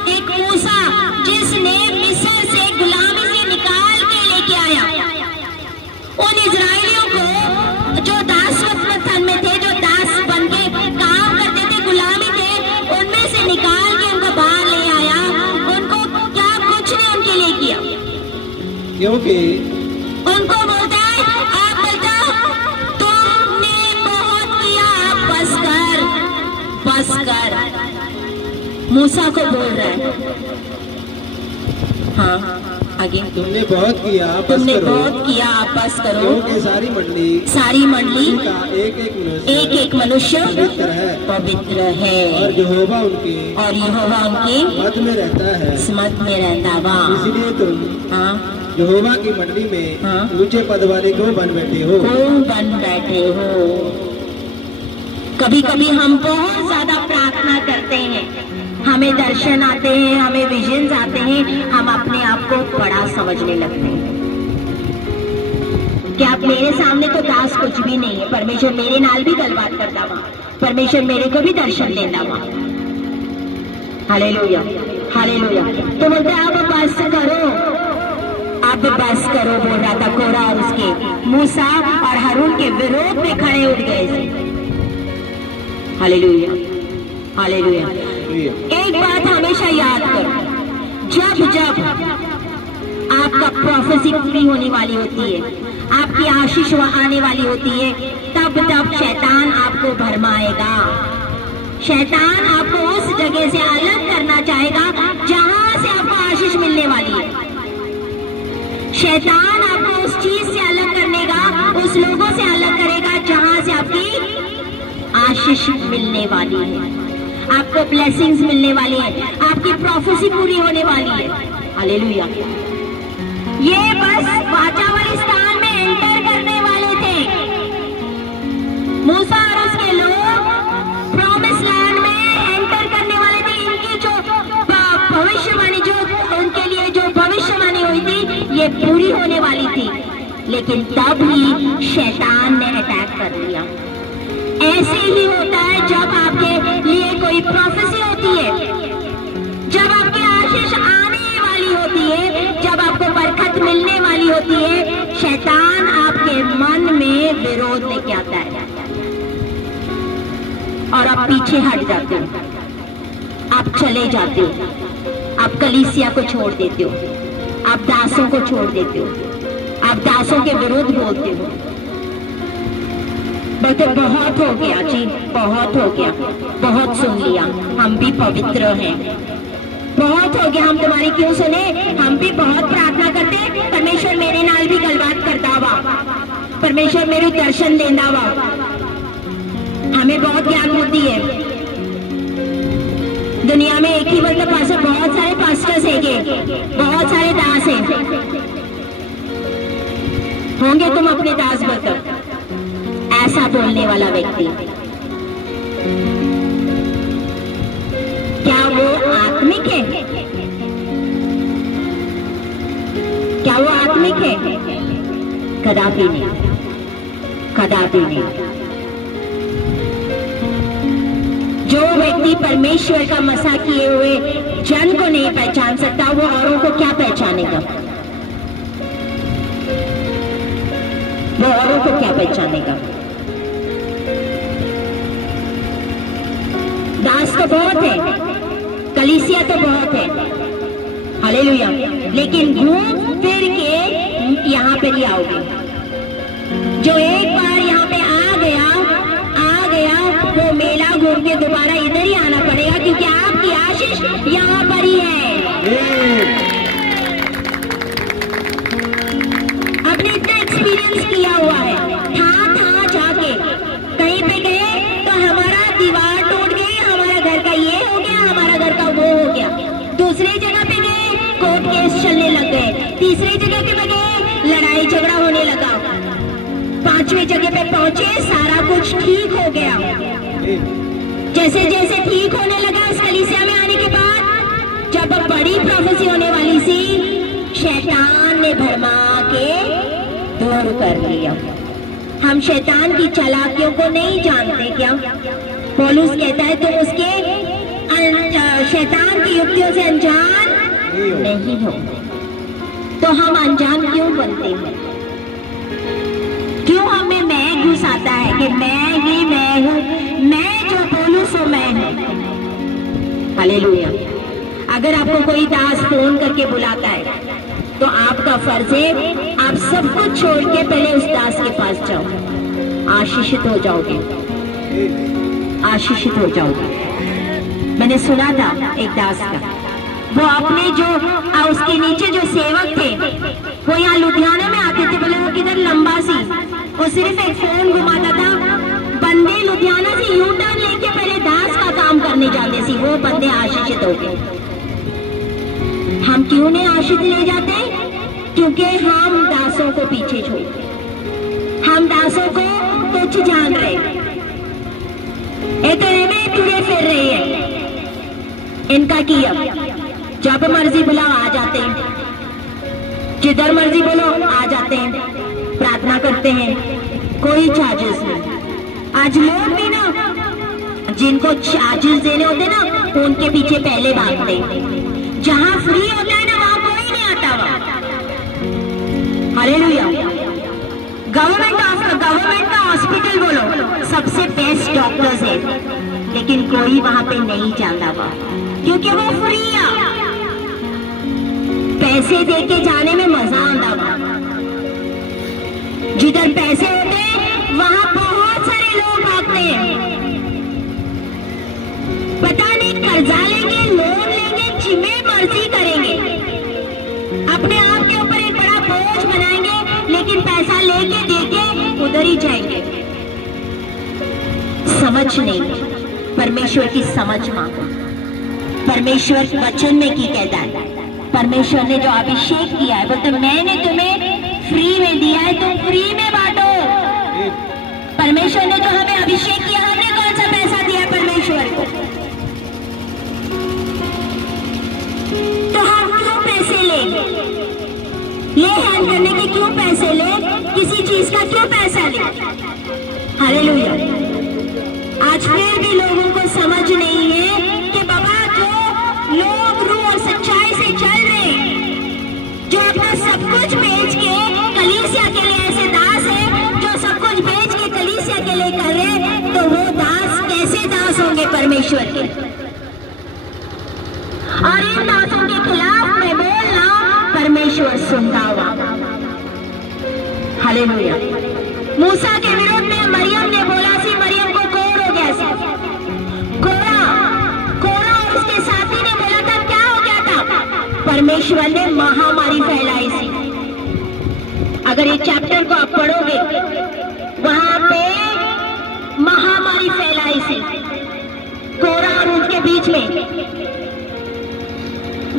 एक मूसा जिसने मिस्र से गुलामी से निकाल के लेके आया उन इजरायलियों को जो दासवत में थे, जो दास बन के काम करते थे, गुलामी थे, उनमें से निकाल के उनको बाहर ले आया। उनको क्या मूसा को बोल रहा है। हाँ आगे। तुमने बहुत किया, बस तुमने करो, बहुत किया, आप बस करो, क्योंकि सारी मंडली का एक एक मनुष्य पवित्र है और यहोवा उनके मध्य में रहता है। मत में रहता वाह। इसलिए तुम हाँ यहोवा की मंडली में हाँ। ऊंचे पद वाले को बन बैठे हो। कभी कभी हम बहुत ज्यादा प्रार्थना करते हैं, हमें दर्शन आते हैं, हमें विजन्स आते हैं, हम अपने आप को बड़ा समझने लगते हैं कि आप मेरे सामने तो दास कुछ भी नहीं है, परमेश्वर मेरे नाल भी गलबात करता हुआ, परमेश्वर मेरे को भी दर्शन देता हुआ। Hallelujah hallelujah. तो बोलते आप बस करो, अब बस करो बोल रहा था कोरा, और उसके मूसा और हारून के विरोध में खड़े उठ गए थे। Hallelujah hallelujah. एक बात हमेशा याद करो, जब जब आपका प्रोफेसी पूरी होने वाली होती है, आपकी आशीष आने वाली होती है, तब तब शैतान आपको भरमाएगा। शैतान आपको उस जगह से अलग करना चाहेगा जहां से आपको आशीष मिलने वाली है। शैतान आपको उस चीज से अलग करने का, उस लोगों से अलग करेगा जहां से आपकी आशीष मिलने वाली है, आपको ब्लेसिंग्स मिलने वाली है, आपकी प्रोफेसी पूरी होने वाली है। हालेलुया। ये बस वाचा वाले स्थान में एंटर करने वाले थे। मूसा और उसके लोग प्रॉमिस लैंड में एंटर करने वाले थे। इनकी जो भविष्यवाणी, जो उनके लिए जो भविष्यवाणी हुई थी, ये पूरी होने वाली थी, लेकिन तब ही शैतान ने अटैक कर लिया। ऐसे ही होता है जब आपके लिए कोई प्रोफेसी होती है, जब आपकी आशीष आने वाली होती है, जब आपको बरकत मिलने वाली होती है, शैतान आपके मन में विरोध लेके आता है और आप पीछे हट जाते हो, आप चले जाते हो, आप कलीसिया को छोड़ देते हो, आप दासों को छोड़ देते हो, आप दासों के विरुद्ध बोलते हो। बोलते बहुत हो गया जी, बहुत हो गया, बहुत सुन लिया, हम भी पवित्र हैं, बहुत हो गया, हम तुम्हारी क्यों सुने, हम भी बहुत प्रार्थना करते, परमेश्वर मेरे नाल भी गलबात करता हुआ, परमेश्वर मेरे दर्शन देता हुआ, हमें बहुत ज्ञान होती है। दुनिया में एक ही मतलब पास्टर, बहुत सारे पास्टर्स हैं, बहुत सारे दास हैं, होंगे तुम अपने दास बनकर ऐसा बोलने वाला व्यक्ति। क्या वो आत्मिक है? क्या वो आत्मिक है? कदापि नहीं, कदापि नहीं। जो व्यक्ति परमेश्वर का मसा किए हुए जन को नहीं पहचान सकता, वो औरों को क्या पहचानेगा? वो औरों को क्या पहचानेगा? दास तो बहुत है, कलीसिया तो बहुत है, हालेलुया, लेकिन घूम फिर के यहाँ पे ही आओगे। जो एक बार यहाँ पे आ गया, वो मेला घूम के दोबारा इधर ही आना पड़ेगा, क्योंकि आपकी आशीष यहाँ पर ही है। आपने इतना एक्सपीरियंस किया हुआ है, था जाके कहीं पे गए तो हमारा दीवार टूट गई, हमारा घर का ये हो गया, हमारा घर का वो हो गया। दूसरी जगह पे गए, कोर्ट केस चलने लग गए। तीसरी जगह पे गए, लड़ाई झगड़ा होने लगा। पांचवी जगह पे पहुंचे, सारा कुछ ठीक हो गया। जैसे जैसे ठीक होने लगा, इस कलीसिया में आने के बाद जब बड़ी प्रोफेसी होने वाली सी, शैतान ने भरमा के दूर कर लिया। हम शैतान की चालाकियों को नहीं जानते क्या? पौलुस कहता है तुम उसके शैतान की युक्तियों से अनजान नहीं हो। तो हम अनजान क्यों बनते हैं? क्यों हमें मैं घुस आता है कि मैं ही मैं हूँ, मैं जो बोलूं सो मैं हूँ। हालेलुया। अगर आपको कोई दास फोन करके बुलाता है तो आपका फर्ज है आप सब कुछ छोड़ के पहले उस दास के पास जाओ, आशीषित हो जाओगे, आशीषित हो जाओगे। मैंने सुना था एक दास का, वो अपने जो उसके नीचे जो सेवक थे वो यहाँ लुधियाना में आते थे, बोले वो किधर लंबा सी, वो सिर्फ एक फोन घुमाता था। बंदे लुधियाना से यू टर्न लेके पहले दास का काम करने जाते थे, वो बंदे आशीषित हो गए। हम क्यों नहीं आशीषित ले जाते? क्योंकि हम दासों को पीछे छोड़ते, हम दासों को तुच्छ जान रहे, ये तो में तुड़े फिर रही है। इनका किया जब मर्जी बुलाओ आ जाते हैं, जिधर मर्जी बोलो आ जाते हैं, प्रार्थना करते हैं, कोई चार्जेस नहीं। आज लोग भी ना जिनको चार्जेस देने होते ना उनके पीछे पहले भागते हैं। जहां फ्री होता है ना वहां कोई नहीं आता वहां। हालेलुया। गवर्नमेंट का हॉस्पिटल बोलो, सबसे बेस्ट डॉक्टर्स है, लेकिन कोई वहां पे नहीं जाता वहां, क्योंकि वो फ्री है। पैसे देके जाने में मजा आता वहां। जिधर पैसे होते हैं वहां बहुत सारे लोग भागते हैं। पता नहीं कर्जा लेंगे, लोन लेंगे, जिम्मे मर्जी करेंगे, अपने आप के ऊपर एक बड़ा बोझ बनाएंगे, लेकिन पैसा लेके देके उधर ही जाएंगे। समझ नहीं, परमेश्वर की समझ मांगो। परमेश्वर वचन में की कहता है, परमेश्वर ने जो अभिषेक किया है, बोलते मैंने तुम्हें फ्री में दिया है, तुम फ्री में बांटो। परमेश्वर ने जो हमें अभिषेक किया, हमने कौन सा पैसा दिया परमेश्वर को? तो हम क्यों पैसे ले हैंड करने के, क्यों पैसे ले? किसी चीज का क्यों पैसा ले? हालेलुया। आज फिर भी लोगों को समझ नहीं है कि बाबा जो लोग रूह और सच्चाई से चल रहे, जो अपना सब कुछ बेच के कलीसिया के लिए, ऐसे दास है जो सब कुछ बेच के कलीसिया के लिए कर रहे, तो वो दास कैसे दास होंगे परमेश्वर के? और इन दासों के खिलाफ मैं बोलना, परमेश्वर सुनता हुआ। हालेलुया। मूसा के विरोध में मरियम ने बोला सी, मरियम को कोड़ हो गया सी, कोड़ा और उसके साथी ने बोला था, क्या हो गया था? परमेश्वर ने महामारी फैलाई सी। अगर ये चैप्टर को आप पढ़ोगे, वहां पे महामारी फैलाई सी, कोड़ा और उनके बीच में।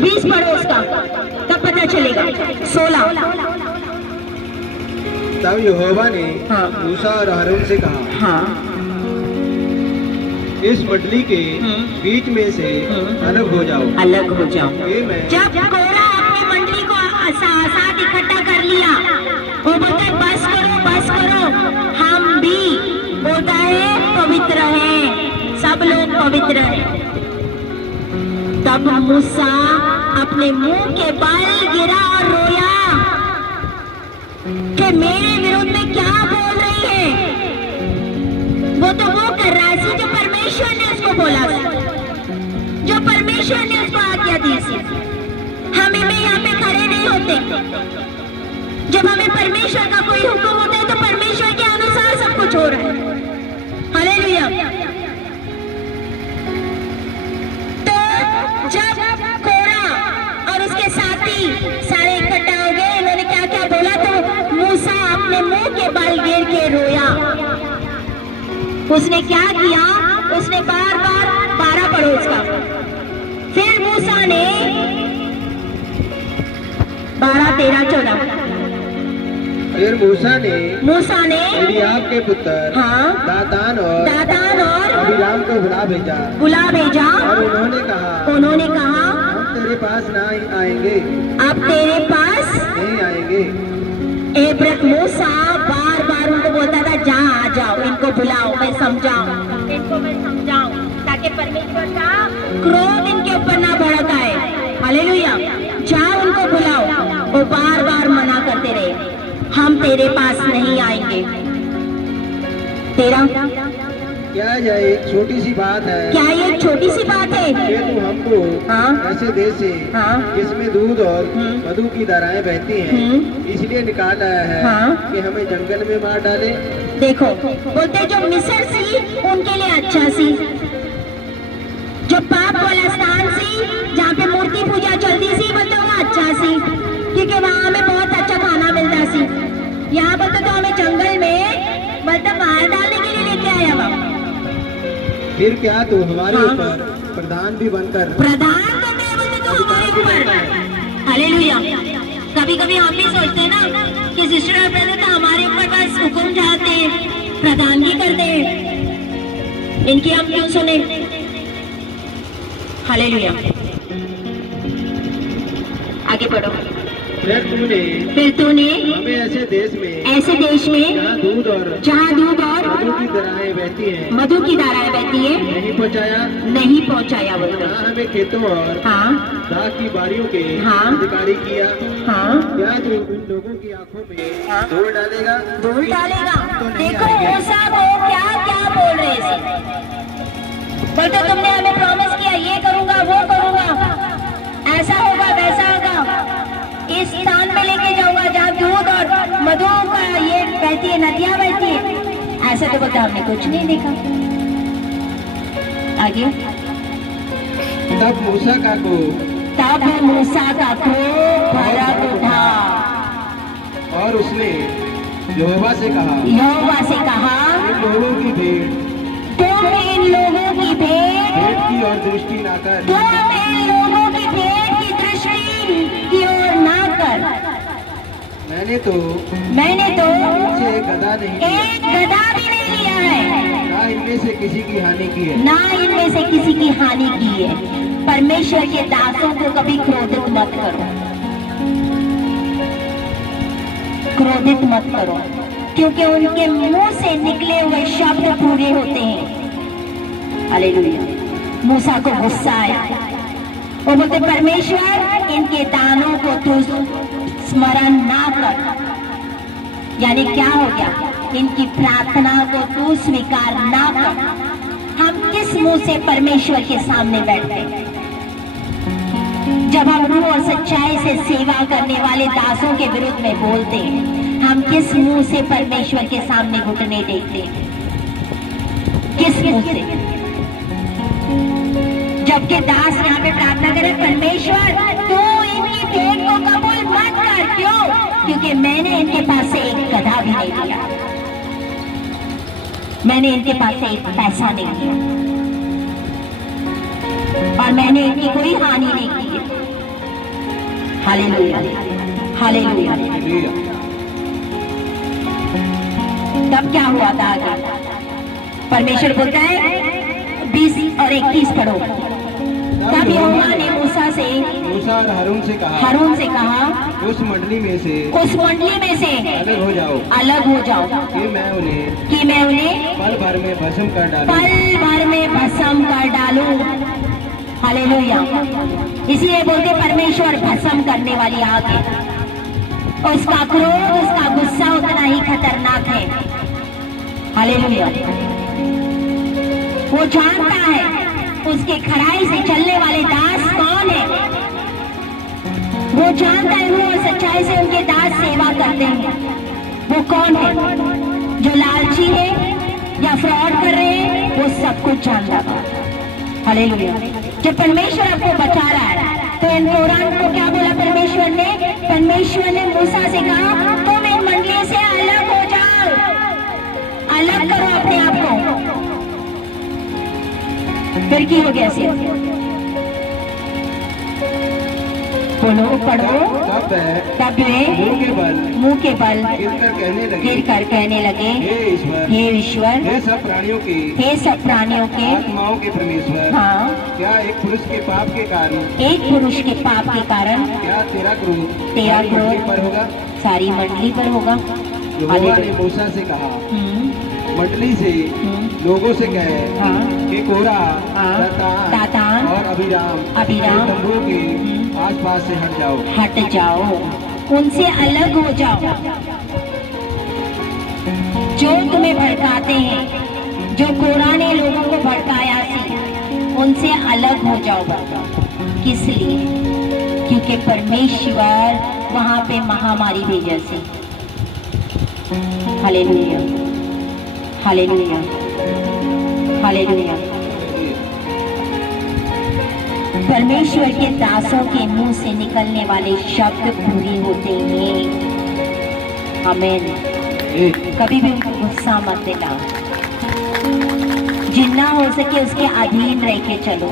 20 पढ़ो उसका, तब पता चलेगा। 16। तब यहोवा ने हाँ। मूसा और हारून से कहा, हाँ। इस मंडली के बीच में से अलग हो जाओ, अलग हो जाओ। ये मैं जब कोरा अपनी मंडली को साथ इकट्ठा कर लिया, वो बोलता है बस करो, हम भी बोलता है पवित्र हैं, सब लोग पवित्र हैं। तब मूसा अपने मुंह के बल गिरा और रोया कि मेरे विरुद्ध में क्या बोल रही है? वो तो वो कर रहा है जो परमेश्वर ने उसको बोला, जो परमेश्वर ने उसको आज्ञा दी थी। हमें में यहाँ पे खड़े नहीं होते। जब हमें परमेश्वर का कोई हुक्म होता है तो परमेश्वर के अनुसार सब कुछ हो रहा है। हालेलुया। तो जब कोरा और उसके साथी सारे इकट्ठा हो गए, उन्होंने क्या क्या बोला, तो मूसा अपने मुंह के बल गिर के रोया। उसने क्या किया? उसने बार बार 12 पढ़ो उसका। फिर मूसा ने 12, 13, 14। फिर मूसा ने मिरियाम के पुत्र हाँ, दातान और अबीराम को बुला भेजा और उन्होंने कहा हम तेरे पास ना आएंगे, अब तेरे पास नहीं आएंगे। एब्रत मूसा बार बार उनको बोलता था, जा आ जाओ, इनको बुलाओ, मैं समझाऊं, ताकि परमेश्वर का क्रोध इनके ऊपर ना भड़क आए। हालेलुया। जाओ उनको बुलाओ। वो बार बार मना करते रहे, हम तेरे पास नहीं आएंगे। 13। क्या यह एक छोटी सी बात है? क्या ये एक छोटी सी बात है कि तू हमको हाँ? ऐसे देश से हाँ? जिसमें दूध और मधु की धाराएं बहती हैं, इसलिए निकाल आया है हाँ? कि हमें जंगल में मार डाले। देखो, बोलते जो मिस्र सी उनके लिए अच्छा सी, जो पाप वाला स्थान सी जहाँ पे मूर्ति पूजा चलती सी बोलते वो अच्छा सी, क्योंकि वहाँ हमें बहुत अच्छा खाना मिलता सी। यहाँ बोलते तो हमें जंगल में बोलते मार डालने के लिए लेके आया वहाँ। फिर क्या तू हमारे हाँ। ऊपर प्रधान भी बनकर प्रधान करते हैं बोलते तो हमारे ऊपर। हालेलुया। कभी कभी हम भी सोचते हैं ना कि सिस्टर और ब्रदर तो हमारे ऊपर बस हुक्म चाहते हैं, प्रधानगी करते हैं, इनकी हम क्यों सुने। हालेलुया। आगे बढ़ो। फिर तूने हमें ऐसे देश में जहाँ दूध और मधु की धाराएं बहती हैं मधु की धाराएं बहती है नहीं पहुंचाया बोलते। जहाँ हमें खेतों और हाँ दाख की बारियों के हाँ। अधिकारी किया। हाँ क्या तू इन लोगों की आंखों में हाँ। धूल डालेगा? धूल डालेगा। तो नहीं देखो आएंगे। मूसा को क्या क्या बोल रहे थे, बोलते तुमने हमें प्रॉमिस किया ये करूंगा वो करूंगा, ऐसा होगा वैसा होगा, इस स्थान में लेके जाऊंगा जहाँ दूध और मधु का ये बहती है, नदियां बहती है। ऐसा तो बोलते हमने कुछ नहीं देखा। आगे। तब मूसा का क्रोध भड़क उठा और उसने यहोवा से कहा इन लोगों की भेंट तुम इन लोगों की भेंट की और दृष्टि ना कर। तुम इन लोगों की भेंट की दृष्टि की ओर ना कर। मैंने तो इनसे एक गधा नहीं किया, एक गधा भी नहीं लिया है, ना इनमें से किसी की हानि की है। ना इनमें से किसी की हानि की है। परमेश्वर के दासों को कभी क्रोधित मत करो, क्रोधित मत करो, क्योंकि उनके मुंह से निकले हुए शब्द पूरे होते हैं। हालेलुया। मूसा को गुस्सा आया, वो बोलते परमेश्वर इनके दानों को तू स्मरण ना कर। यानी क्या हो गया, इनकी प्रार्थना को तू स्वीकार ना कर। हम किस मुंह से परमेश्वर के सामने बैठते? जब हम रूह और सच्चाई से सेवा करने वाले दासों के विरुद्ध में बोलते हैं, हम किस मुंह से परमेश्वर के सामने घुटने टेकते हैं? किस मुंह से? जबकि दास यहाँ पे प्रार्थना करे परमेश्वर तू इनकी भेंट को कबूल मत कर। क्यों? क्योंकि मैंने इनके पास से एक गधा भी नहीं लिया, मैंने इनके पास से एक पैसा नहीं लिया, और मैंने इनकी कोई हानि नहीं की है। Hallelujah, hallelujah. तब क्या हुआ था आगे? परमेश्वर बोलता है 20 और 21 पढ़ो। तब यहोवा ने मूसा और हारून से कहा उस मंडली में से अलग हो जाओ कि मैं उन्हें पल भर में भस्म कर डालूं। हालेलुया। इसीलिए बोलते परमेश्वर भस्म करने वाली आग है, उसका क्रोध उसका गुस्सा उतना ही खतरनाक है। हालेलुया। वो जानता है उसके खराई से चलने वाले दास कौन है, वो जानता है वो और सच्चाई से उनके दास सेवा करते हैं। वो कौन है? जो लालची है या फ्रॉड कर रहे हैं, वो सब कुछ जानता है। हालेलुया। जब परमेश्वर आपको बचा रहा है तो इन कुरान को क्या बोला परमेश्वर ने? परमेश्वर ने मूसा से कहा तुम इन मंडली से अलग हो जाओ, अलग करो अपने आप को। फिर की हो गया से बोलो, पढ़ो। तब वे मुंह के बल गिर कर कहने लगे हे ईश्वर, हे सब प्राणियों के आत्माओं के परमेश्वर, हाँ, क्या एक पुरुष के पाप के कारण क्या तेरा क्रोध पर होगा? सारी मंडली पर होगा। यहोवा ने मूसा से कहा मंडली से लोगों से कहे कि कोरा, दातान और अबीराम तंबू के आसपास से हट जाओ, उनसे अलग हो जाओ। जो तुम्हें भड़काते हैं, जो कोरा ने लोगों को भड़काया थी, उनसे अलग हो जाओ। किस लिए? क्योंकि परमेश्वर वहां पे महामारी भेजा से। Hallelujah, hallelujah, hallelujah. परमेश्वर के दासों के मुंह से निकलने वाले शब्द पूरे होते हैं। आमीन। कभी भी उनको गुस्सा मत देना, जितना हो सके उसके अधीन रह के चलो,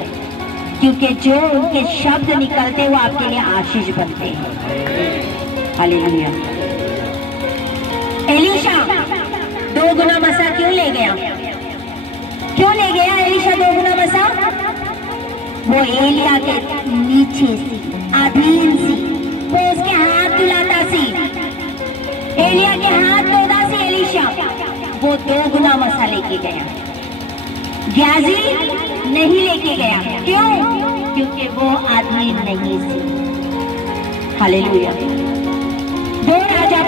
क्योंकि जो उनके शब्द निकलते वो आपके लिए आशीष बनते हैं। हालेलुया। एलीशा 2 गुना मसा क्यों ले गया? क्यों ले गया एलीशा 2 गुना मसा? वो एलिया के नीचे सी, अधीन सी, वो उसके हाथ धुलाता सी, एलिया के हाथ धोता सी एलीशा, वो 2 गुना मसा लेके गया। ग्याजी नहीं लेके गया, क्यों? क्योंकि वो अधीन नहीं सी। हालेलुया। 2 राजा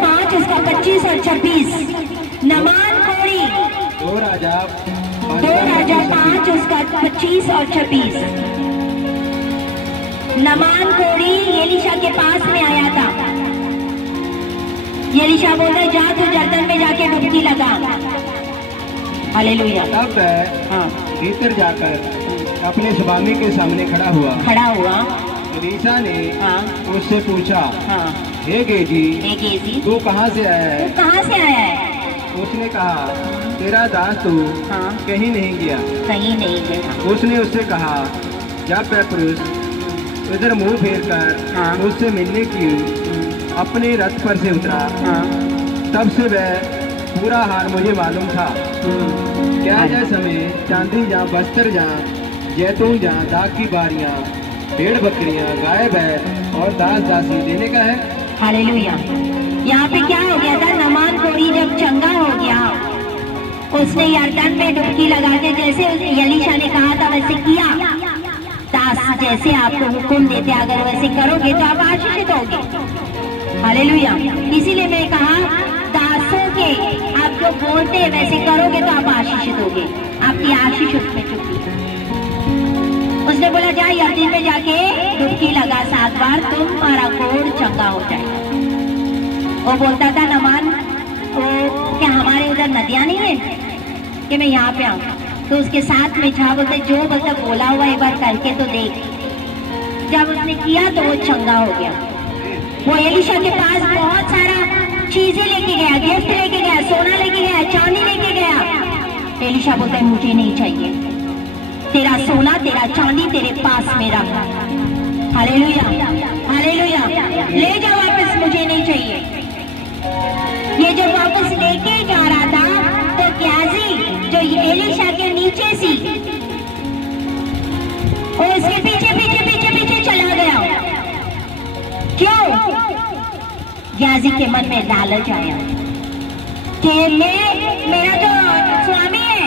5 उसका 25 और 26। नमान कोड़ी 2 राजा 5 उसका 25 और 26। नमान कोड़ी एलीशा के पास में आया था। एलीशा बोला जा तू जर्दन में जाके डुबकी लगा। हालेलुया। तब हाँ, भीतर जाकर अपने स्वामी के सामने खड़ा हुआ। एलीशा ने हाँ, उससे पूछा, हाँ, हे गेजी, गेजी तू कहाँ से आया है? तू कहाँ से आया है? उसने कहा, तेरा दास तो हाँ, कहीं नहीं गया। कहीं नहीं गया। उसने उससे कहा, जब वह पुरुष इधर मुंह फेर कर हाँ, मुझसे मिलने की अपने रथ पर से उतरा, हाँ, तब से वह पूरा हाल मुझे मालूम था। क्या यह समय चांदी जहाँ बस्तर जहाँ जैतून जहाँ दाग की बारियाँ, भेड़ बकरियाँ, गाय बैल और दास दासी देने का है? हालेलुया। यहाँ पे क्या हो गया था? नमान कोड़ी जब चंगा हो गया, उसने यर्दन में डुबकी लगा के जैसे एलीशा ने कहा था वैसे किया। दास जैसे आपको हुक्म देते अगर वैसे करोगे तो आप आशीषित होगे। हालेलुया। इसीलिए मैं कहा दासों के आप जो बोलते हैं वैसे करोगे तो आप आशीषित होगे, आपकी आशीष उसमें छुपी। उसने बोला जा यर्दन में जाके डुबकी लगा 7 बार, तुम्हारा कोढ़ चंगा हो जाएगा। वो बोलता था नमान, वो क्या हमारे उधर नदियाँ नहीं है कि मैं यहाँ पे आऊँ? तो उसके साथ में जा बोलते जो बोलता बोला हुआ एक बार करके तो देख। जब उसने किया तो वो चंगा हो गया। वो एलीशा के पास बहुत सारा चीजें लेके गया, गिफ्ट लेके गया, सोना लेके गया, चांदी लेके गया। एलीशा बोलता है मुझे नहीं चाहिए, तेरा सोना तेरा चांदी तेरे पास में रख। Hallelujah, hallelujah. ले जाओ वापस, मुझे नहीं चाहिए। ये जब वापस लेके जा रहा था तो ग्याजी जो एलीशा के नीचे सी, वो उसके पीछे पीछे पीछे पीछे चला गया। क्यों? ग्याजी के मन में लालच आया कि मेरा जो स्वामी है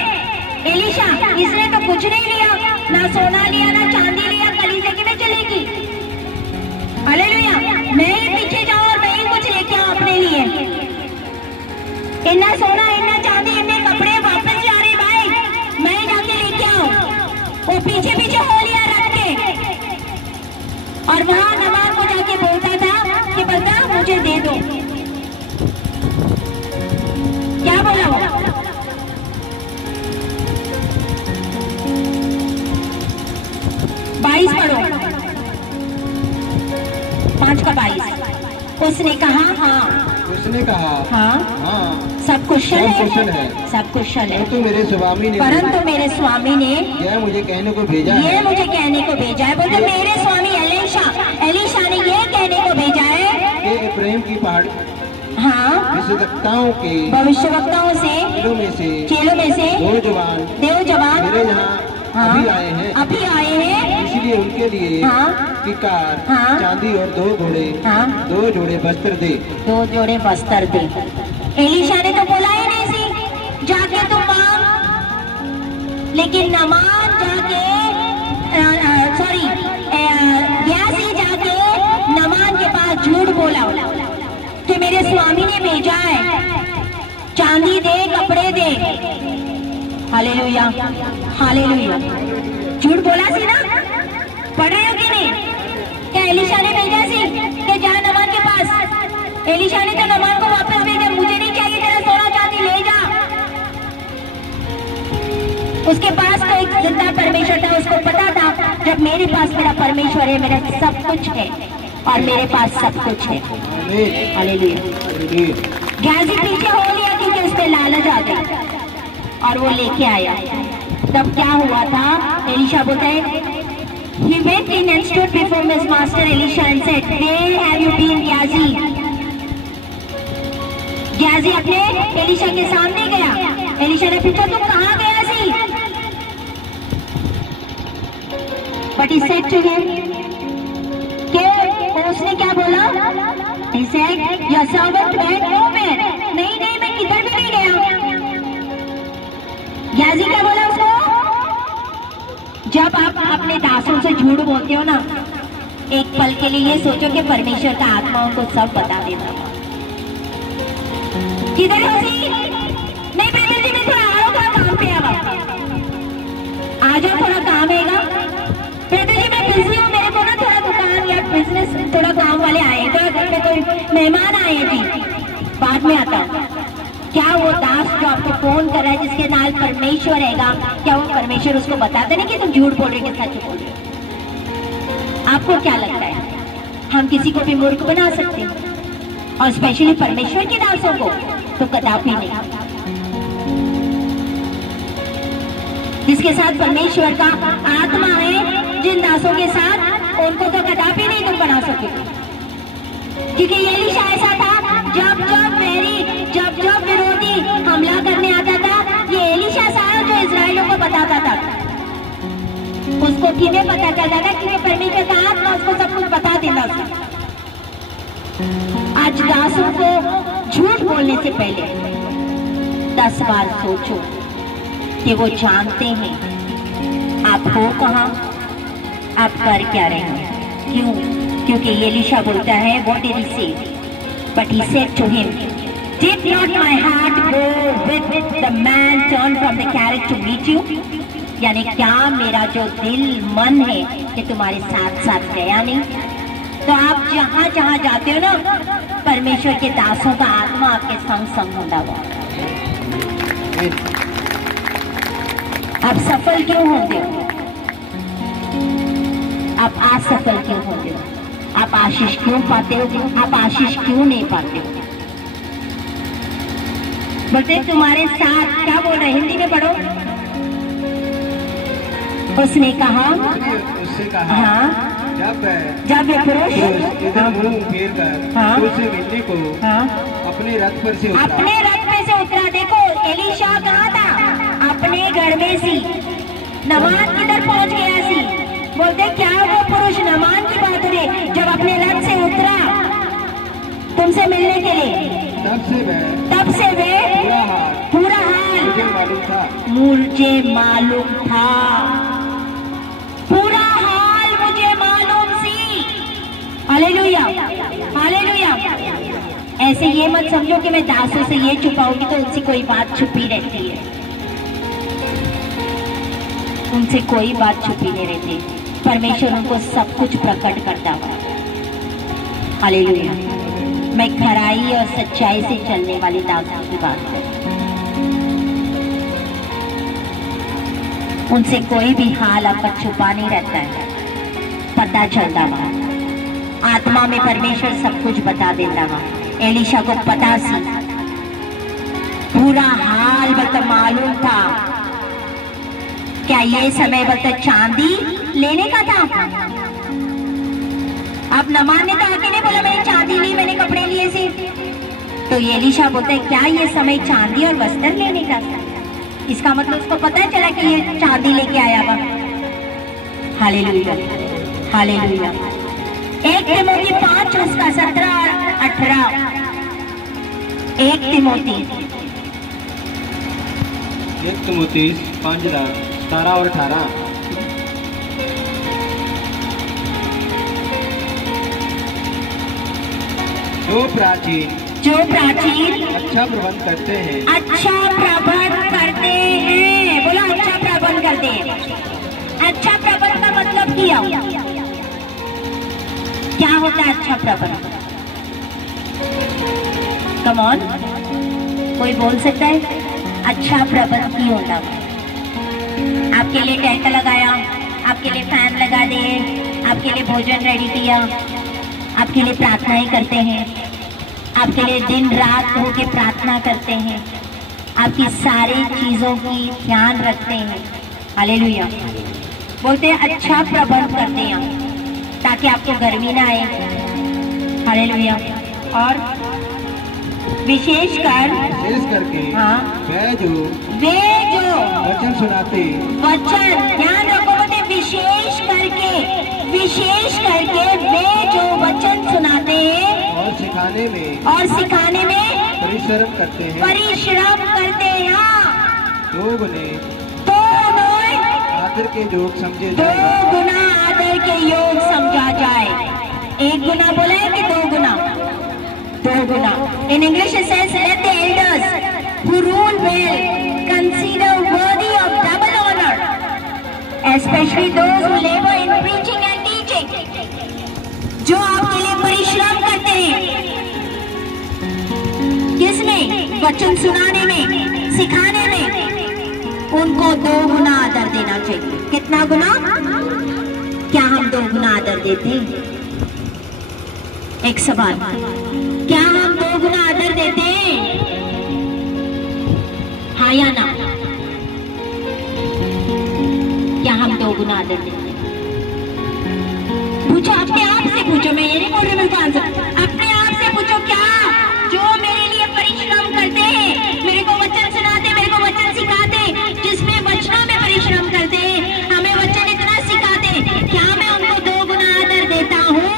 एलीशा, इसने तो कुछ नहीं लिया, ना सोना लिया ना चांदी लिया, कलीसिया की में चलेगी। हालेलुया। मैं ही पीछे जाऊं और मैं ही कुछ लेके आऊं अपने लिए। इतना सोना इतना चांदी इतने कपड़े वापस जा रहे भाई, मैं जाके लेके आऊं। वो पीछे पीछे हो लिया रख के, और वहां नमान को जाके बोलता था कि बता मुझे दे दो। क्या बोला वो? बाईस पढ़ो, 5 का 22। उसने कहा हाँ, उसने कहा हाँ, हाँ, सब कुशल सब कुशल है, सब कुशल है। परंतु मेरे स्वामी ने यह मुझे कहने को भेजा ये है। मुझे कहने को भेजा है। बोलते मेरे स्वामी एलीशा ने ये कहने को भेजा है कि इब्राहिम की पहाड़ हाँ, भविष्यवक्ताओं से चेलों में से 2 जवान मेरे यहाँ हाँ, अभी आए हैं। इसलिए उनके लिए हाँ, किकार, हाँ, चांदी और 2 घोड़े, हाँ, 2 जोड़े वस्त्र दे। 2 जोड़े वस्त्र दे। एलीशा ने तो बोला ही नहीं सी जाके तुम मांग, लेकिन नमान जाके ग्याजी जाके नमान के पास झूठ बोला कि मेरे स्वामी ने भेजा है, चांदी दे कपड़े दे। Hallelujah, hallelujah. झूठ बोला सी ना? पढ़ रहे हो कि नहीं? क्या एलीशा ने भेजा सी कि जा नमान के पास? एलीशा ने तो नमान को वापस भेजा, मुझे नहीं चाहिए तेरा सोना चांदी, ले जा। उसके पास तो एक जिंदा परमेश्वर जब मेरे पास मेरा परमेश्वर है, मेरा सब कुछ है और मेरे पास सब कुछ है। हालेलुया। गेहाजी पीछे हो लिया क्योंकि उस पे लालच आ गई और वो लेके आया। तब क्या हुआ था, एलिशा बोलता है, he went in and stood before his master Elisha and said, where have you been, Gehazi? Gehazi अपने एलिशा के सामने गया। एलिशा ने पूछा, तुम कहाँ गया सी? But he said to him, उसने क्या बोला? He said, your servant went nowhere. नहीं, मैं किधर भी नहीं गया। गेहाजी क्या बोला उसको? जब आप अपने दासों से झूठ बोलते हो ना, एक पल के लिए ये सोचो कि परमेश्वर का आत्मा उनको सब बता देता। किधर हो सी? नहीं बेटे जी, मैं थोड़ा आओ, थोड़ा काम पे आ जाओ, थोड़ा काम हैगा। बेटे जी मैं बिजी हूँ, मेरे को ना थोड़ा दुकान या बिजनेस, थोड़ा काम वाले आए, तो घर पे कोई मेहमान आए जी, बाद में आता। क्या वो दास जो आपको फोन कर रहा है जिसके नाल परमेश्वर रहेगा, क्या वो परमेश्वर उसको बताते नहीं कि तुम झूठ बोल रहे कि सच बोल रहे? आपको क्या लगता है हम किसी को भी मूर्ख बना सकते हैं? और स्पेशली परमेश्वर के दासों को तो कदापि नहीं। जिसके साथ परमेश्वर का आत्मा है, जिन दासों के साथ, उनको तो कदापि नहीं तुम बना सके। क्योंकि एलीशा ऐसा था, जब विरोधी हमला करने आता था, ये एलीशा सारा जो इजराइलियों को बताता था, उसको किन्हें पता चलता था? क्योंकि परमेश्वर का आत्मा उसको सब कुछ बता देता था। आज दासों को झूठ बोलने से पहले 10 बार सोचो कि वो जानते हैं आप हो कहाँ, आप कर क्या रहे हैं। क्यों? क्योंकि एलीशा बोलता है, what did he say? But he said to him, did not my heart go with the man turned from the carriage to meet you? यानी क्या मेरा जो दिल मन है कि तुम्हारे साथ साथ गया नहीं? तो आप जहाँ जहाँ जाते हो ना, परमेश्वर के दासों का आत्मा आपके संग संग होता हुआ। आप सफल क्यों होते हो? आप असफल क्यों होते हो? आप आशीष क्यों पाते हो? आप आशीष क्यों नहीं पाते हो? बोलते तुम्हारे साथ, क्या बोल रहे? हिंदी में पढ़ो। उसने कहा, हाँ, जब ये पुरुष इधर मुंह फेर कर उसे मिलने को अपने रथ पर से उतरा। अपने रथ पे से उतरा। देखो एलीशा कहाँ था? अपने घर में सी। नमान किधर पहुंच गया सी? बोलते क्या वो पुरुष, नमान की बात है, जब अपने रथ से उतरा तुमसे मिलने के लिए, तब से वे पूरा हाल मुझे मालूम था। पूरा हाल मुझे मालूम सी। Hallelujah, hallelujah. ऐसे ये मत समझो कि मैं दासों से ये छुपाऊंगी तो उनसे कोई बात छुपी रहती है। उनसे कोई बात छुपी नहीं रहती। परमेश्वर उनको सब कुछ प्रकट करता है। हालेलुया। मैं खराई और सच्चाई से चलने वाली दासों की बात करूं। उनसे कोई भी हाल आपका छुपा नहीं रहता है, पता चलता वहां। आत्मा में परमेश्वर सब कुछ बता देता वहां। एलीशा को पता सी, पूरा हाल बता मालूम था। क्या ये समय बता चांदी लेने का था? अब नमान ने तो आके नहीं बोला मैंने चांदी ली, मैंने कपड़े लिए सी। तो एलीशा बोलता है क्या ये समय चांदी और वस्त्र लेने का था? इसका मतलब उसको पता चला कि ये चांदी लेके आया हुआ। Hallelujah, hallelujah. 1 तिमोथी 5 उसका 17 और 18। 1 तिमोथी 5 17 और 18। जो प्राचीन अच्छा प्रबंध करते हैं, अच्छा प्रबंध करते हैं। बोला अच्छा प्रबंध करते हैं। अच्छा प्रबंध का मतलब क्या होता है? अच्छा प्रबंध, कम ऑन, कोई बोल सकता है? अच्छा प्रबंध की होता है। आपके लिए टेंट लगाया, आपके लिए फैन लगा दिए, आपके लिए भोजन रेडी किया, आपके लिए प्रार्थनाएं करते हैं, आपके लिए दिन रात होके प्रार्थना करते हैं, आपकी सारी चीजों की ध्यान रखते हैं। हालेलुया। बोलते हैं अच्छा प्रबंध करते हैं ताकि आपको गर्मी ना आए। हालेलुया। और विशेष करके हाँ वे जो वचन सुनाते, वचन ध्यान रखो, बोलते विशेष करके वे जो वचन सुनाते हैं और सिखाने में परिश्रम करते हैं। दो आदर के योग समझे जाए। 2 गुना आदर के योग समझा जाए। 1 गुना बोले कि 2 गुना? 2 गुना। In English it says, let the elders who rule well consider worthy of double honor, especially those who labor in preaching and teaching. जो आपके लिए परिश्रम करते हैं, किसमें? वचन सुनाने में, सिखाने में, उनको 2 गुना आदर देना चाहिए। कितना गुना? क्या हम 2 गुना आदर देते हैं? एक सवाल, क्या हम 2 गुना आदर देते हैं? हाँ या ना? क्या हम 2 गुना आदर देते हैं? पूछो, अपने आप से पूछो, मैं ये नहीं बोल रही मेरे आंसर। अपने आप से पूछो, क्या जो मेरे लिए परिश्रम करते हैं, मेरे को वचन सुनाते, मेरे को वचन सिखाते, जिसमें वचनों में परिश्रम करते हैं, हमें वचन इतना सिखाते, क्या मैं उनको 2 गुना आदर देता हूँ?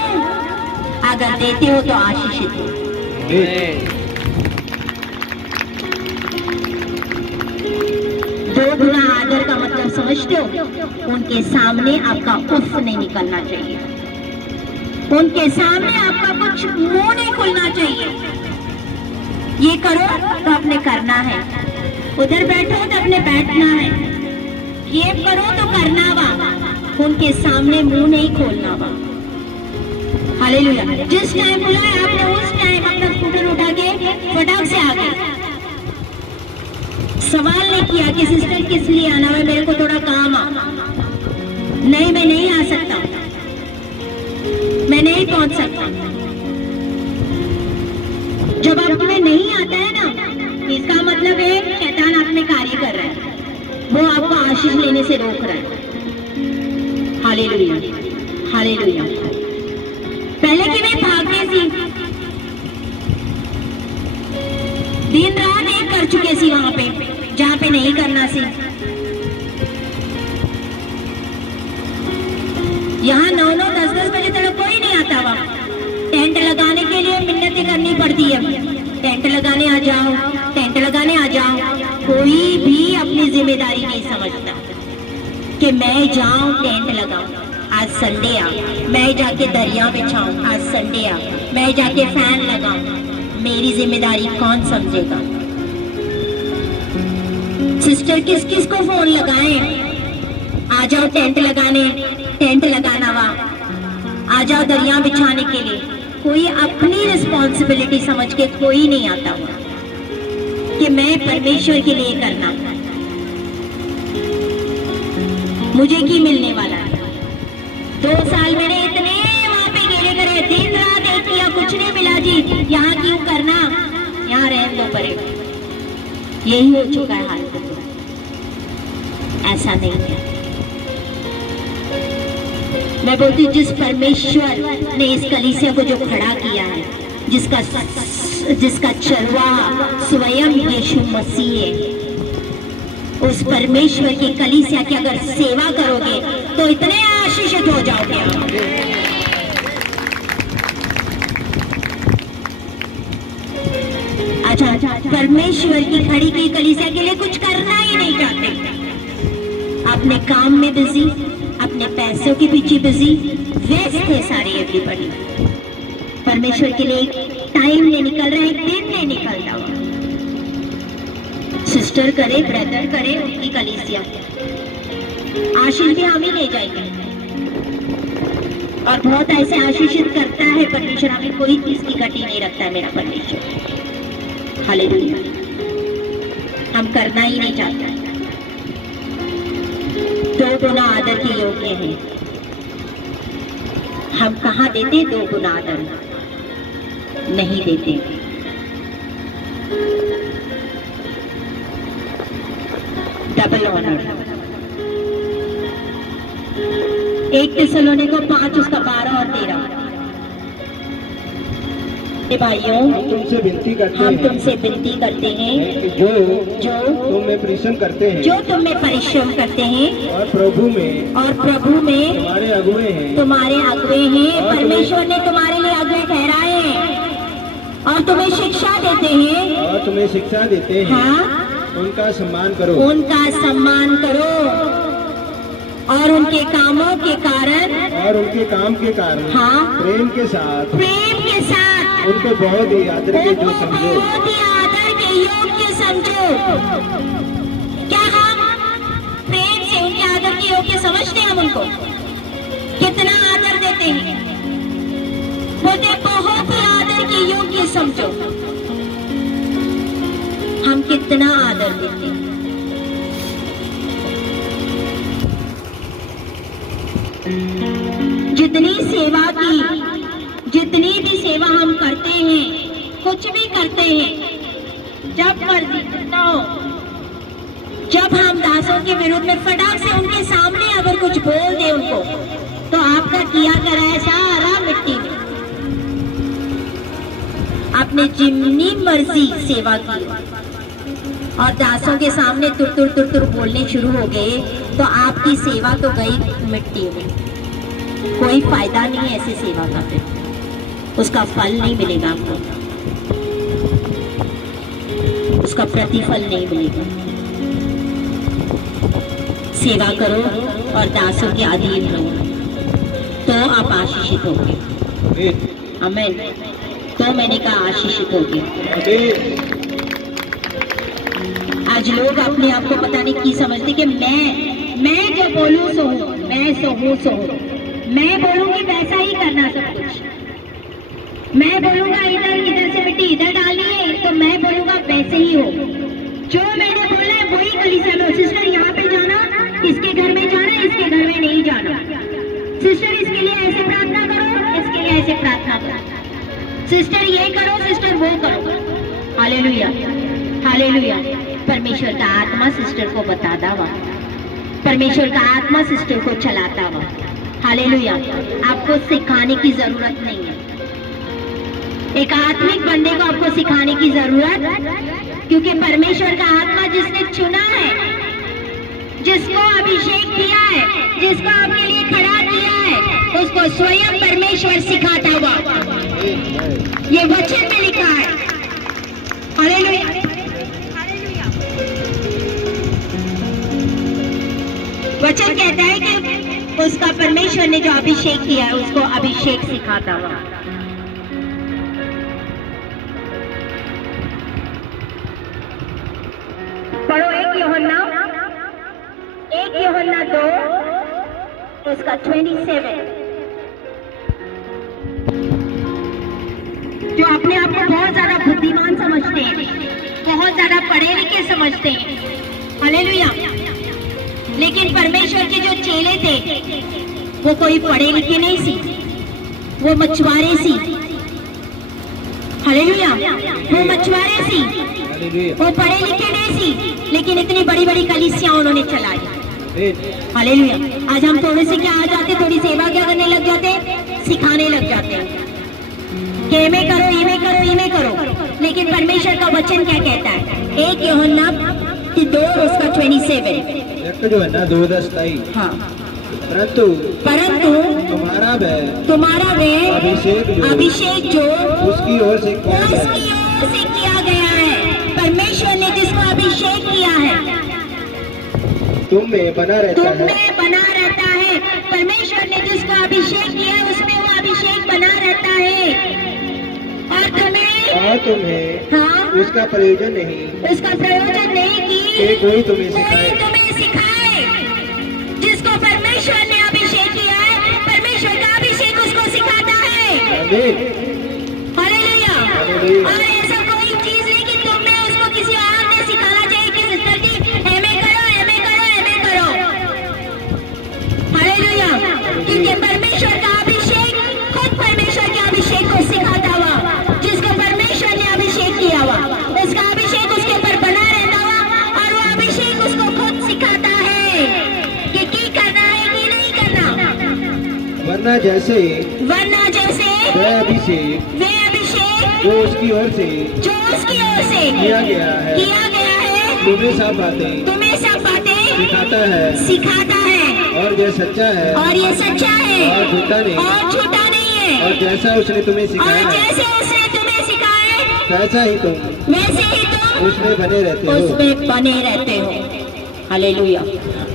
अगर देते हो तो आशीषित हो। 2 गुना आदर का मतलब समझते हो? उनके सामने आपका उफ नहीं निकलना चाहिए, उनके सामने आपका कुछ मुंह नहीं खुलना चाहिए। ये करो तो आपने करना है, उधर बैठो तो आपने बैठना है, ये करो तो करना वा, उनके सामने मुंह नहीं खोलना वा। हालेलुया। जिस टाइम बुलाया आपने उस टाइम अपना स्कूटर उठा के फटाक से आ गए। सवाल नहीं किया कि सिस्टर किस लिए आना है, मेरे को थोड़ा काम आ, नहीं मैं नहीं आ सकता, मैं नहीं पहुंच सकता। जब आप तुम्हें नहीं आता है ना, इसका मतलब है शैतान आप में कार्य कर रहा है, वो आपको आशीष लेने से रोक रहा है। Hallelujah, hallelujah. पहले की मैं भागने सी, दिन रात एक कर चुके सी वहां पे, जहां पे नहीं करना सी। यहाँ 9-9, 10-10 बजे तक कोई नहीं आता वहां। टेंट लगाने के लिए मिन्नतें करनी पड़ती है, टेंट लगाने आ जाओ, टेंट लगाने आ जाओ। कोई भी अपनी जिम्मेदारी नहीं समझता कि मैं जाऊं टेंट लगाऊं, आज संडे आ, मैं जाके दरिया बिछाऊं, आज संडे आ, मैं जाके फैन लगाऊं, मेरी जिम्मेदारी कौन समझेगा? सिस्टर किस किस को फोन लगाएं? आ जाओ टेंट लगाने, टेंट लगाना वा, आ जाओ दरिया बिछाने के लिए। कोई अपनी रिस्पॉन्सिबिलिटी समझ के कोई नहीं आता हुआ कि मैं परमेश्वर के लिए करना, मुझे की मिलने वाला है। 2 साल मैंने इतने वहां पे गेले करे, दिन रात एक किया, कुछ नहीं मिला जी, यहाँ क्यों करना, यहाँ रहने दो परे। यही हो चुका है हाल। ऐसा नहीं है। मैं बोलती हूँ जिस परमेश्वर ने इस कलीसिया को जो खड़ा किया है, जिसका चरवाहा स्वयं यीशु मसीह है, उस परमेश्वर की कलीसिया की अगर सेवा करोगे तो इतने आशीषित हो जाओगे आप। अच्छा, परमेश्वर की खड़ी की कलीसिया के लिए कुछ करना ही नहीं चाहते, अपने काम में बिजी, अपने पैसों के पीछे बिजी, व्यस्त है सारे एवरीबॉडी। परमेश्वर के लिए टाइम नहीं निकल रहा है, एक दिन नहीं निकलता। सिस्टर करे, ब्रदर करे, उनकी कलीसिया आशीष भी हम ही ले जाएंगे। और बहुत ऐसे आशीषित करता है परमेश्वर, हमें कोई चीज की कटी नहीं रखता है मेरा परमेश्वर। हालेलुया। हम करना ही नहीं चाहते। 2 दो गुना आदर के योग्य हैं। हम कहाँ देते दो गुना आदर? नहीं देते। Double honour. 1 थिस्सलुनीको 5 उसका 12 और 13। भाइयों, तुमसे विनती करते हम हैं तुमसे विनती करते हैं कि जो जो तुम में परिश्रम करते हैं जो तुम में परिश्रम करते हैं और प्रभु में तुम्हारे अगुए हैं, परमेश्वर ने तुम्हारे लिए अगुए ठहराए हैं और तुम्हें शिक्षा देते हैं हाँ, उनका सम्मान करो और उनके कामों के कारण और उनके काम के कारण हाँ, प्रेम के साथ उनको बहुत ही आदर के जो समझो। योग्य समझो। क्या हम प्रेम से उनके आदर के योग्य समझते हैं? हम उनको कितना आदर देते हैं? बोलते बहुत ही आदर के योग्य समझो। हम कितना आदर देते हैं? जितनी भी सेवा हम करते हैं, कुछ भी करते हैं, जब मर्जी जितना हो, जब हम दासों के विरुद्ध में फटाक से उनके सामने अगर कुछ बोल दे उनको, तो आपका किया करा है सारा मिट्टी में। आपने जितनी मर्जी सेवा की और दासों के सामने तुर बोलने शुरू हो गए, तो आपकी सेवा तो गई मिट्टी में। कोई फायदा नहीं है ऐसी सेवा का, फिर उसका फल नहीं मिलेगा आपको, उसका प्रतिफल नहीं मिलेगा। सेवा करो और दासों के अधीन रहो, तो आप आशीषित होंगे। आमीन। तो मैंने कहा आशीषित होंगे। आज लोग अपने आप को पता नहीं की समझते कि मैं जो बोलूं सो हूं, मैं सो हूं, मैं बोलूंगी वैसा ही करना सब कुछ। मैं बोलूंगा इधर से मिट्टी इधर डालनी है, तो मैं बोलूंगा वैसे ही हो। जो मैंने बोला है वही कलीसिया में। सिस्टर यहाँ पे जाना, इसके घर में जाना, इसके घर में नहीं जाना। सिस्टर इसके लिए ऐसे प्रार्थना करो, इसके लिए ऐसे प्रार्थना करो। सिस्टर ये करो, सिस्टर वो करो। Hallelujah, hallelujah. परमेश्वर का आत्मा सिस्टर को बताता हुआ, परमेश्वर का आत्मा सिस्टर को चलाता हुआ। हालेलुया। आपको सिखाने की जरूरत नहीं है। एक आत्मिक बंदे को आपको सिखाने की जरूरत, क्योंकि परमेश्वर का आत्मा जिसने चुना है, जिसको अभिषेक किया है, जिसको आपके लिए खड़ा किया है, उसको स्वयं परमेश्वर सिखाता हुआ। ये वचन में लिखा है। हालेलुया। वचन कहता है कि उसका परमेश्वर ने जो अभिषेक किया है, उसको अभिषेक सिखाता हुआ। पढ़ो 1 यूहन्ना 2 उसका 27। जो अपने आप को बहुत ज्यादा बुद्धिमान समझते हैं, बहुत ज्यादा पढ़े लिखे समझते हैं। हालेलुया। लेकिन परमेश्वर के जो चेले थे, वो कोई पढ़े लिखे नहीं सी, वो मछुआरे सी। हालेलुया। वो मछुआरे सी, वो पढ़े लिखे नहीं सी, लेकिन इतनी बड़ी बड़ी कलीसियां उन्होंने चलाई। हालेलुया। आज हम थोड़े से क्या आ जाते, थोड़ी सेवा क्या करने लग जाते, सिखाने लग जाते हैं कि ये करो। लेकिन परमेश्वर का वचन क्या कहता है? 1 यूहन्ना 2 उसका 27। जो है ना 2:23। हाँ। परंतु तुम्हारा वह अभिषेक जो उसकी ओर से किया गया है। परमेश्वर ने जिसको अभिषेक किया है, तुम में बना रहता है। परमेश्वर ने जिसको अभिषेक किया है, उसमें वो अभिषेक बना रहता है। और तुम्हें हाँ, उसका प्रयोजन नहीं कि कोई तुम्हें सिखाए। जिसको परमेश्वर ने अभिषेक किया है, परमेश्वर का अभिषेक उसको सिखाता है। हालेलुया। और ऐसा कोई चीज नहीं कि तुम्हें उसको किसी और ने सिखाना चाहिए कि सिस्टर जी एमए करो। जैसे वे अभिषेक जो उसकी ओर से किया गया है तुम्हें सब बातें सिखाता है और ये सच्चा है और झूठा नहीं और जैसा उसने तुम्हें सिखाया वैसा ही तुम उसमें बने रहते हो। हालेलुया।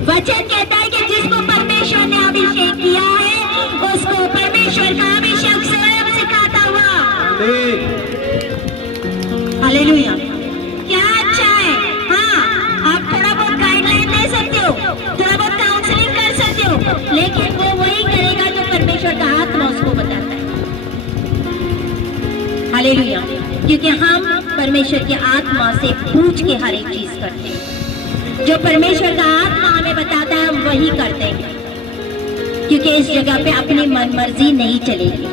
वचन कहता है कि जिसको परमेश्वर ने अभिषेक किया है उसको परमेश्वर का अभिषेक स्वयं सिखाता हुआ। आमीन। हालेलुया। क्या अच्छा है। हाँ, आप थोड़ा बहुत गाइडलाइन दे सकते हो, थोड़ा बहुत काउंसलिंग कर सकते हो, लेकिन वो वही करेगा जो परमेश्वर का आत्मा उसको बताता है। हालेलुया। क्योंकि हम परमेश्वर की आत्मा से पूछ के हर एक चीज करते हैं। जो परमेश्वर का आत्मा हमें बताता है हम वही करते हैं, क्योंकि इस जगह पे अपनी मनमर्जी नहीं चलेगी।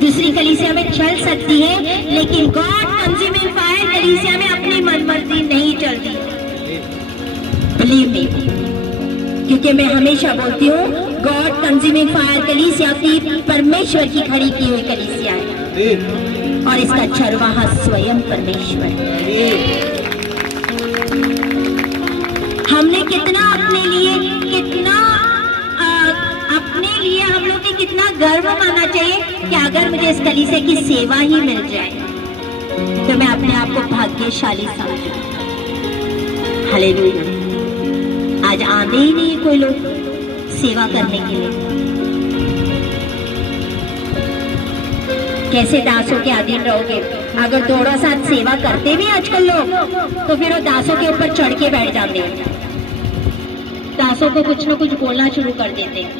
दूसरी कलीसिया में चल सकती है, लेकिन गॉड कंज्यूमिंग फायर कलीसिया में अपनी मनमर्जी नहीं चलती। बिलीव मी, क्योंकि मैं हमेशा बोलती हूँ गॉड कंज्यूमिंग फायर कलीसिया की परमेश्वर की खड़ी की हुई कलीसिया है और इसका चरवाहा स्वयं परमेश्वर है। हमने कितना अपने लिए हम लोग के कितना गर्व मानना चाहिए कि अगर मुझे इस कलीसिया की सेवा ही मिल जाए तो मैं अपने आप को भाग्यशाली समझूं। हालेलुया। आज आते ही नहीं कोई लोग सेवा करने के लिए। कैसे दासों के अधीन रहोगे? अगर थोड़ा सा सेवा करते भी आजकल लोग तो फिर वो दासों के ऊपर चढ़ के बैठ जाते हैं, दासों को कुछ न कुछ बोलना शुरू कर देते हैं।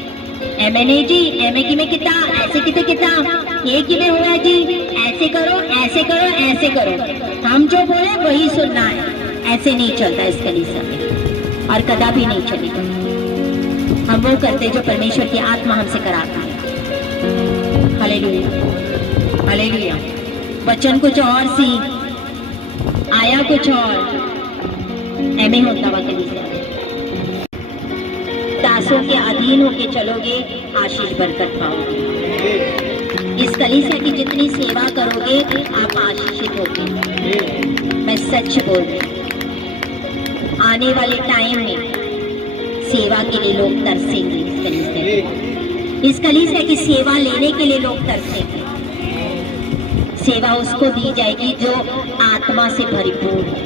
एमए नहीं जी, एमए की में कितना ऐसे कितना ये कि में हुआ जी, ऐसे करो ऐसे करो ऐसे करो, हम जो बोले वही सुनना है। ऐसे नहीं चलता इस कलीसिया में और कदापि नहीं चलेगा। हम वो करते जो परमेश्वर की आत्मा हमसे कराता है। हालेलुया। हालेलुया। वचन कुछ और सी आया कुछ और एमए होता हुआ कलीसिया में। दासों के अधीन होके चलोगे, आशीष बरकत पाओगे। इस कलीसिया की जितनी सेवा करोगे आप आशीषित होगे। मैं सच बोल रही हूँ, आने वाले टाइम में सेवा के लिए लोग तरसेंगे। इस कलीसिया की सेवा लेने के लिए लोग तरसेंगे। सेवा उसको दी जाएगी जो आत्मा से भरपूर है।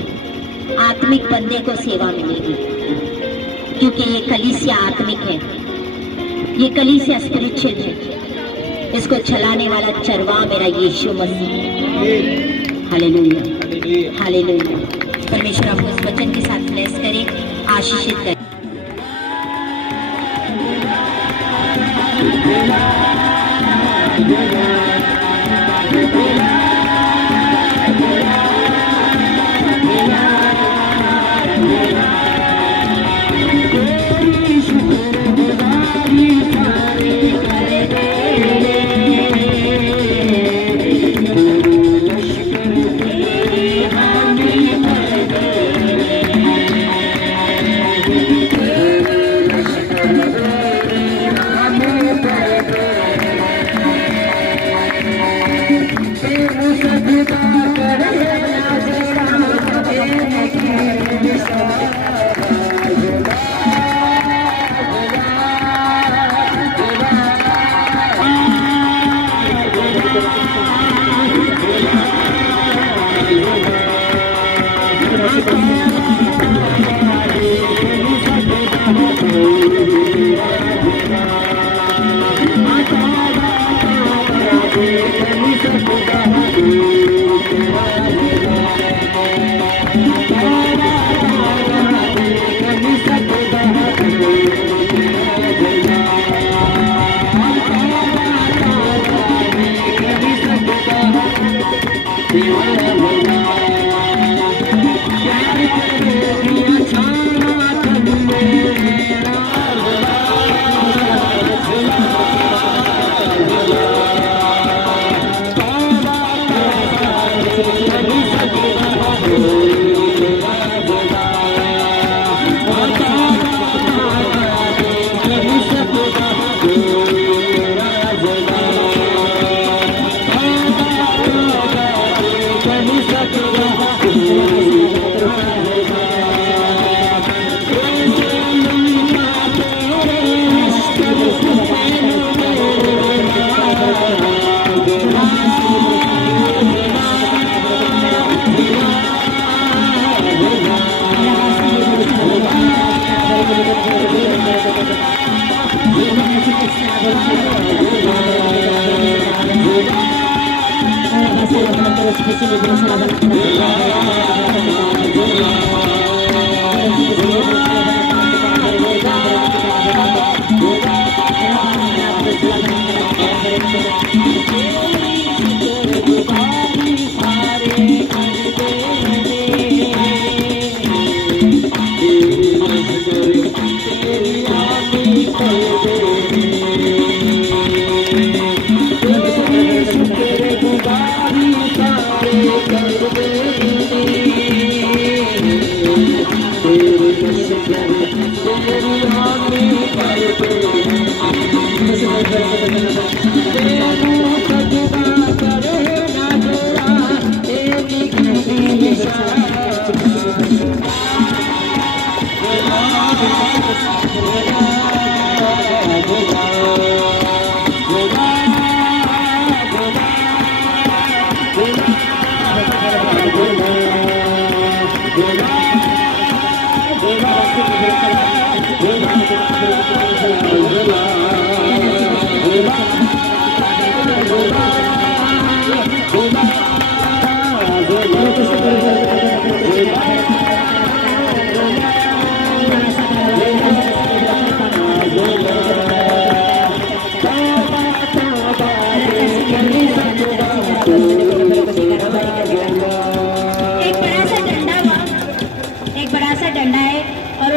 आत्मिक बंदे को सेवा मिलेगी, क्योंकि ये कलीसिया आत्मिक है, ये कलीसिया स्पिरिचुअल है। इसको चलाने वाला चरवा मेरा यीशु मसीह है। हालेलुया। हालेलुया। परमेश्वर आपको इस वचन के साथ ब्लेस करे, आशीषित करे।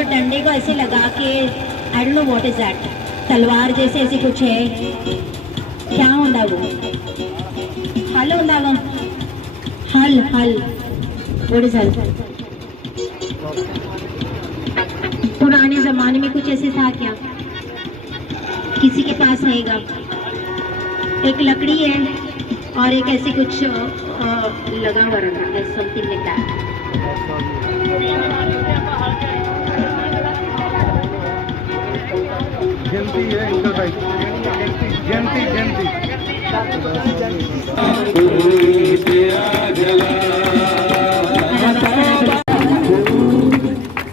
डंडे को ऐसे लगा के I don't know what is that, तलवार जैसे ऐसे कुछ है, क्या होता वो? हल होता वो, हल हल, व्हाट इज हल? पुराने जमाने में कुछ ऐसे था क्या? किसी के पास रहेगा? एक लकड़ी है और एक ऐसे कुछ लगा हुआ रहता है, समथिंग लाइक दैट। गिनती है एक्सरसाइज, गिनती गिनती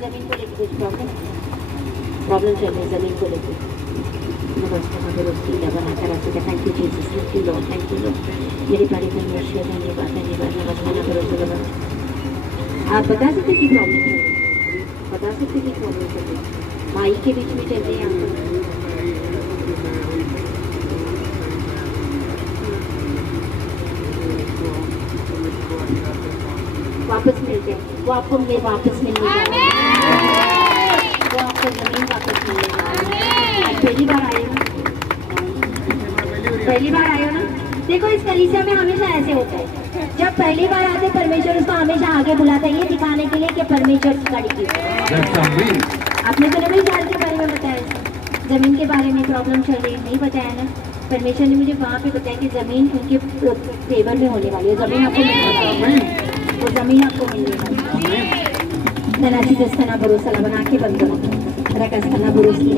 जमीन को लेकर कुछ प्रॉब्लम चल रही है जमीन को लेकर। Thank you Jesus, thank you Lord, thank you Lord. मेरे प्यारे परमेश्वर धन्यवाद धन्यवाद नमस्कार। आप बता सकते कि प्रॉब्लम चल रही है? बता सकते कि प्रॉब्लम चल रही है? माई के बीच में चल रही है आपको? वापस मिलते हैं, वो आपको वापस मिलने जाएगा, वो आपको जमीन वापस मिलेगा। आज पहली बार आए हो, पहली बार आए हो ना? देखो इस कलीसिया में हमेशा ऐसे होता है, जब पहली बार आते परमेश्वर उसको हमेशा आगे बुलाता है, ये दिखाने के लिए कि परमेश्वर गाड़ी की। आपने तो नहीं जाल के बारे में बताया, जमीन के बारे में प्रॉब्लम चल रही है, नहीं बताया ना? परमेश्वर ने मुझे वहाँ पे बताया कि जमीन उनके फेवर में होने वाली है, जमीन आपको मिलने वाली है, वो जमीन आपको मिलने वाली है। ननाची दस्तना भरोसा बना के बंद करो, रकस्तना भरोस की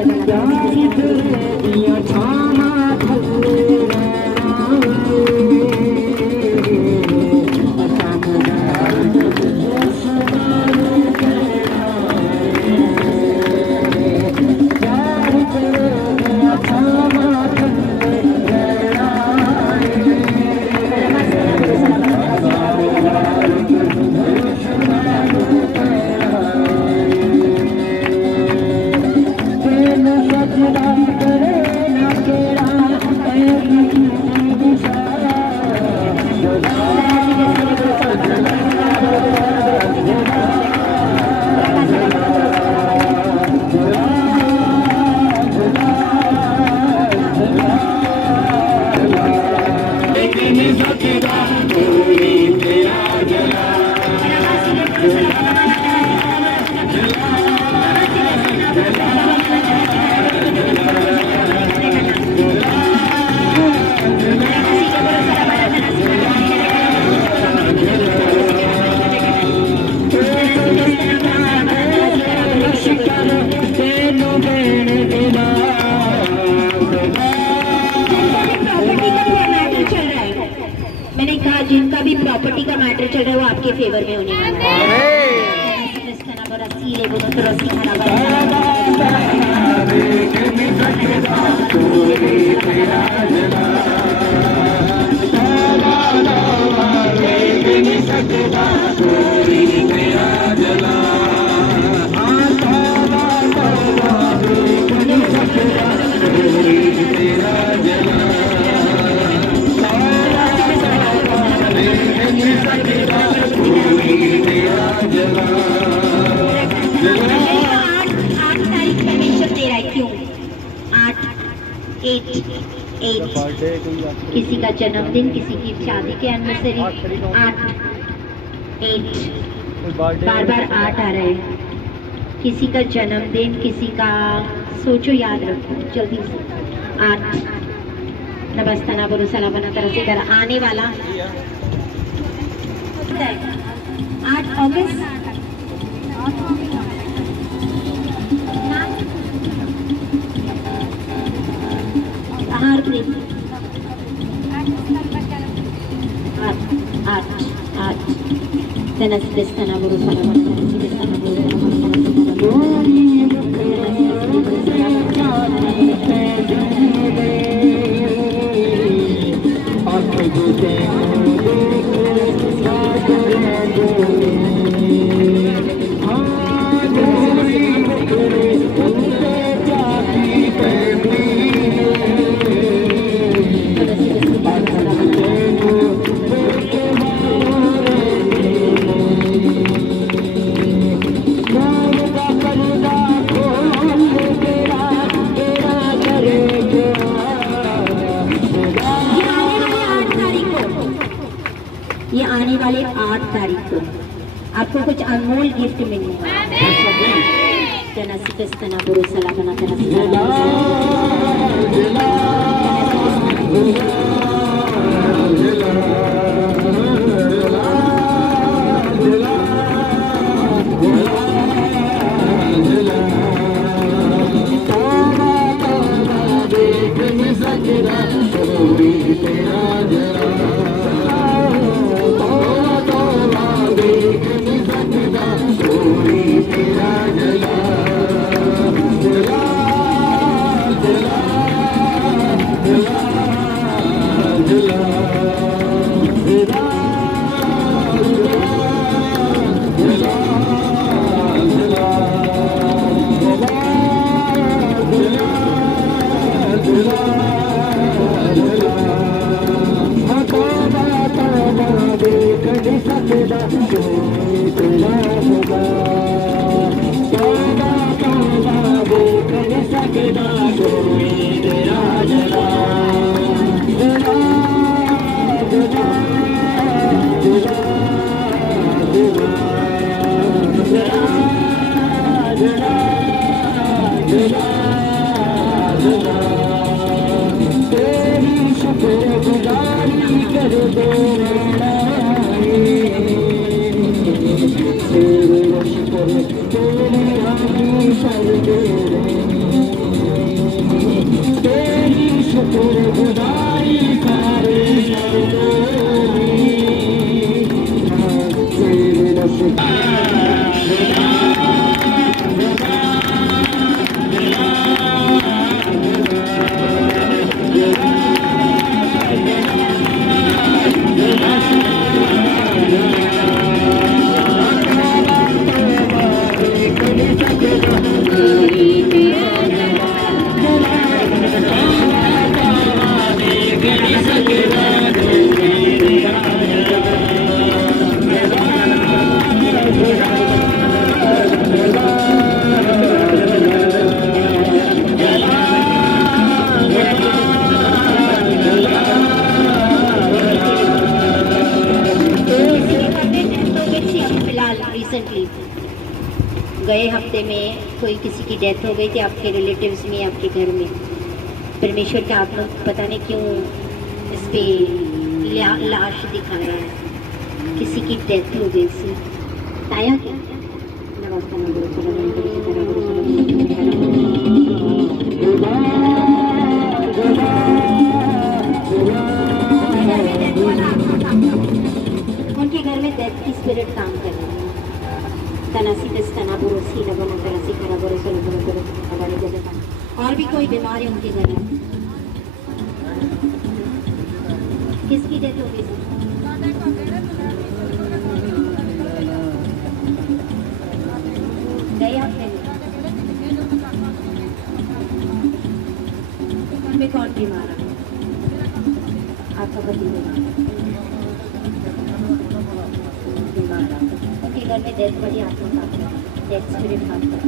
जिनका भी प्रॉपर्टी का मैटर चल रहा है वो आपके फेवर में होने वाला है। सकदा कोई तेरा जला तौबा तौबा देख नहीं सकदा कोई तेरा जला तौबा तौबा देख नहीं सकदा कोई तेरा जला जला 8 तारीख परमेश्वर दे रहा है क्यों 8 किसी का जन्मदिन किसी की शादी के एनिवर्सरी 8 बार बार 8 आ रहे हैं किसी का जन्मदिन किसी का सोचो याद रखो जल्दी से 8 नमस्ताना बोलो सलामना तरह से कर आने वाला 8 अगस्त ये आने वाले 8 तारीख को आपको कुछ अनमोल गिफ्ट मिलने गए हफ्ते में कोई किसी की डेथ हो गई थी आपके रिलेटिव्स में आपके घर में परमेश्वर का आप लोग पता नहीं क्यों इस पे लाश दिखा रहा है किसी की डेथ हो गई थी ताया क्या उनके घर में डेथ की स्पिरिट काम कर रही है और भी कोई बीमार है उनके घर में किसकी डेथ हो गई पति उनके घर में डेथ बड़ी आत्मा डेथ स्पिरिट आता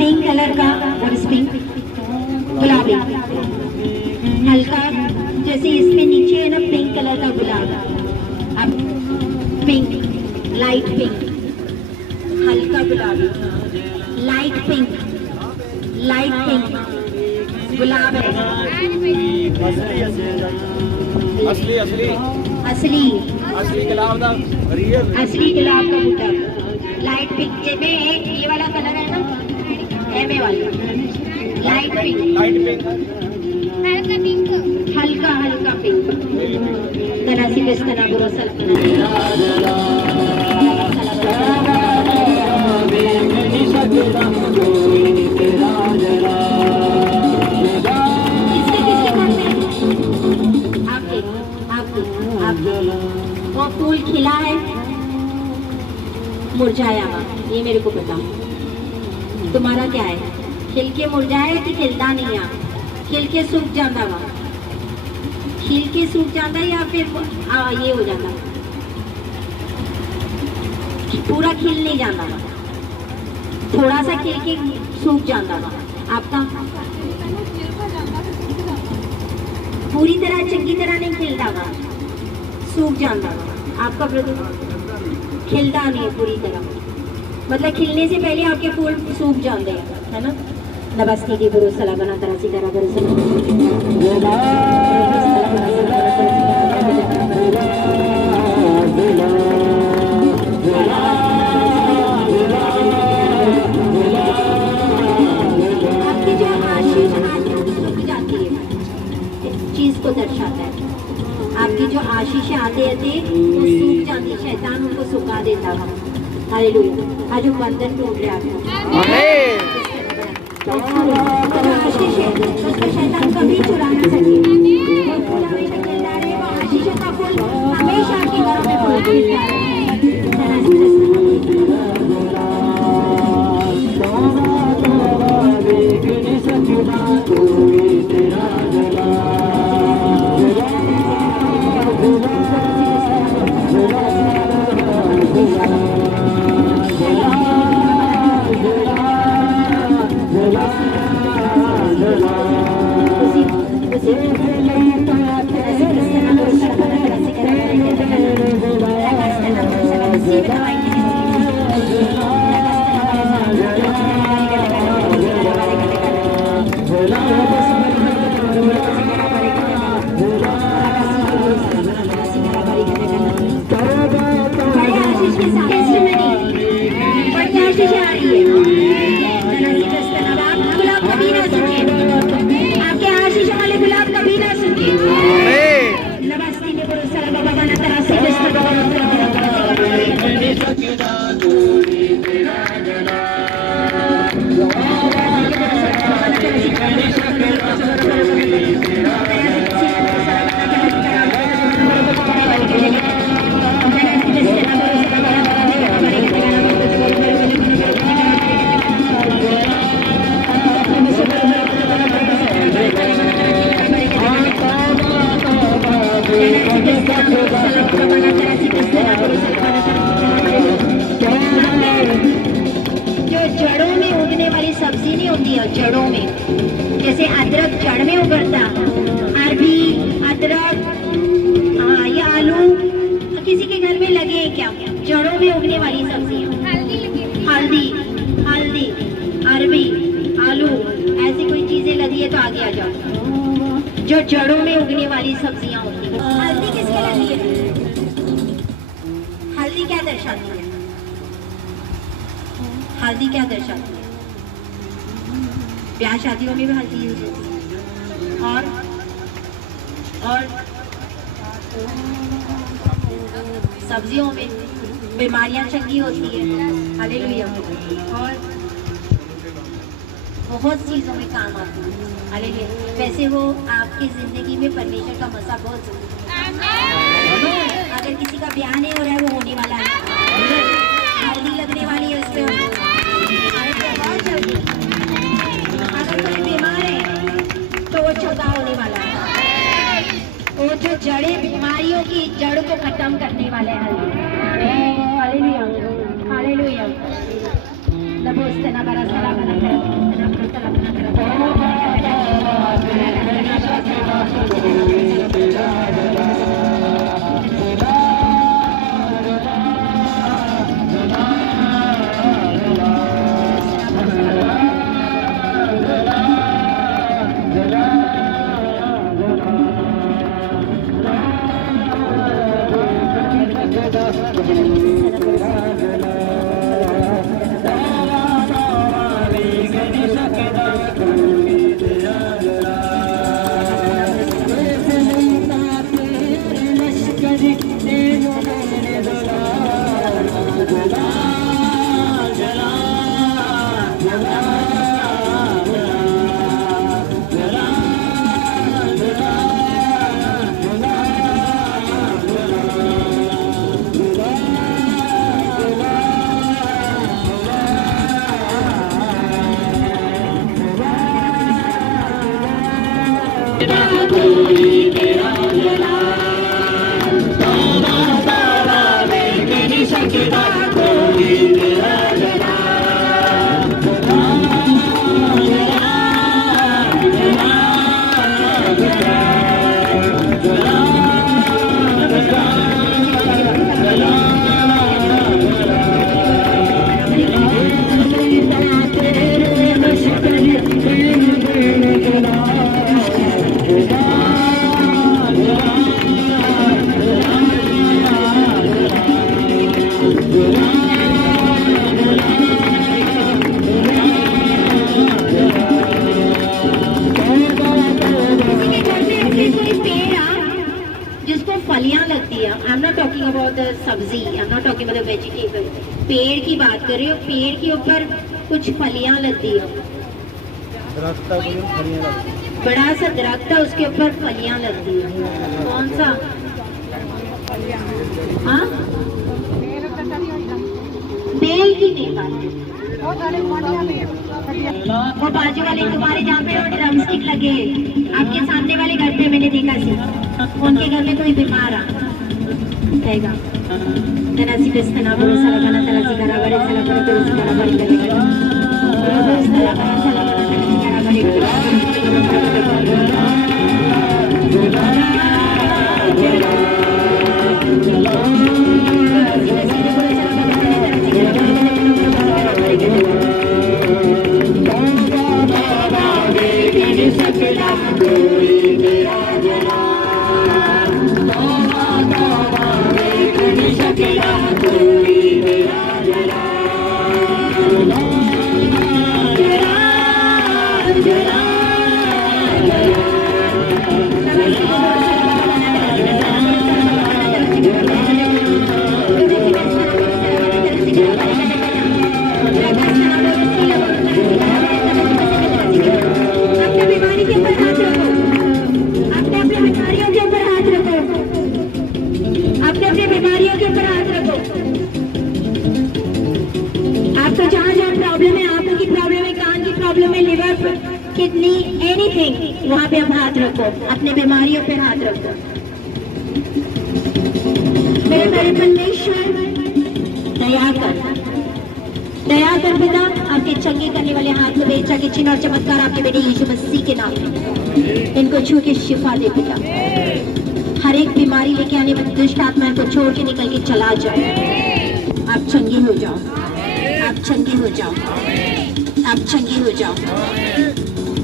पिंक कलर का और पिंक गुलाबी हल्का जैसे इसमें नीचे है ना पिंक कलर का गुलाब अब पिंक लाइट पिंक हल्का गुलाबी लाइट पिंक गुलाब है असली असली असली असली गुलाब का रियल असली गुलाब का बूटा लाइट पिंक में ये वाला कलर है ना एमे वाला लाइट पिंक हल्का पिंक तनासी बेस्तना बुरोसल वो फूल खिला है मुरझाया ये मेरे को पता तुम्हारा क्या है खिल के मुरझाया कि खिलता नहीं है खिल के सूख जाता वा खिल के सूख जाता या फिर ये हो जाता पूरा खिल नहीं जाता वा थोड़ा सा खिल के सूख जाता वा आपका पूरी तरह चंगी तरह नहीं खिलता वा सूख जाता वा आपका खिलता नहीं है पूरी तरह मतलब खिलने से पहले आपके फूल सूख जाते हैं है ना नमस्ते की गुरु सलामना तरह से करा गुरु आपकी जो आशीष सूख जाती है चीज को दर्शाता है आपकी जो आशीष आते आते वो सूख जाती शैतान उनको सुखा देता है हालेलुया आज बंधन टूट रहा है आशीष है उसका शैतान कभी चुरा ना सके वो फूल हमेशा खिलता रहे वो आशीषों का फूल हमेशा आपके घरों में फूल खिलता जड़ों में जैसे अदरक जड़ में उगरता अरबी अदरक या आलू किसी के घर में लगे हैं क्या जड़ों में उगने वाली सब्जियां तो आगे आ जाओ। जो जड़ों में उगने वाली सब्जियां होती हैं। हल्दी किसके लगी है? हल्दी क्या दर्शाती है? हल्दी क्या दर्शाती है? ब्याह शादियों में भी हल्दी यूज होती है। और सब्जियों में बीमारियां चंगी होती है। हालेलुया। और बहुत चीज़ों में काम आती है। हालेलुया। वैसे वो आपकी जिंदगी में परमेश्वर का मसा बहुत जरूरी है। अगर किसी का ब्याह नहीं हो रहा है, वो होने वाला है। हल्दी लगने वाली है उसके ऊपर बहुत जल्दी। अगर कोई बीमार है तो वो चौका होने वाला है। वो जो जड़ें बीमारियों की जड़ को खत्म करने वाले हैं। हालेलुया। हालेलुया। सब्जी, I'm not talking about the vegetable। पेड़ की बात कर रही हूँ। पेड़ के ऊपर कुछ फलियां लगती है। बड़ा सा दरख्त है, उसके ऊपर फलियां लगती है। कौन सा? हाँ, बेल की नहीं बात। वो बाजू वाले तुम्हारे जहाँ पे ड्रम स्टिक लगे, आपके सामने वाले घर पे मैंने देखा सी, उनके घर में कोई बीमार आएगा। Terasi pestana bolu salakana terasi karabari salakana terasi karabari karabari kidney anything, वहाँ पे आप हाथ रखो। अपने बीमारियों पे हाथ रखो। मेरे प्यारे परमेश्वर, दया कर पिता, आपके चंगे करने वाले हाथ में बेचा के चिन्ह और चमत्कार आपके बेटे यीशु मसीह के नाम में इनको छू के शिफा दे पिता। हर एक बीमारी लेके आने वाली दुष्ट आत्मा को छोड़ के निकल के चला जाए। आप चंगे हो जाओ, आप चंगे हो जाओ, आप चंगे हो जाओ।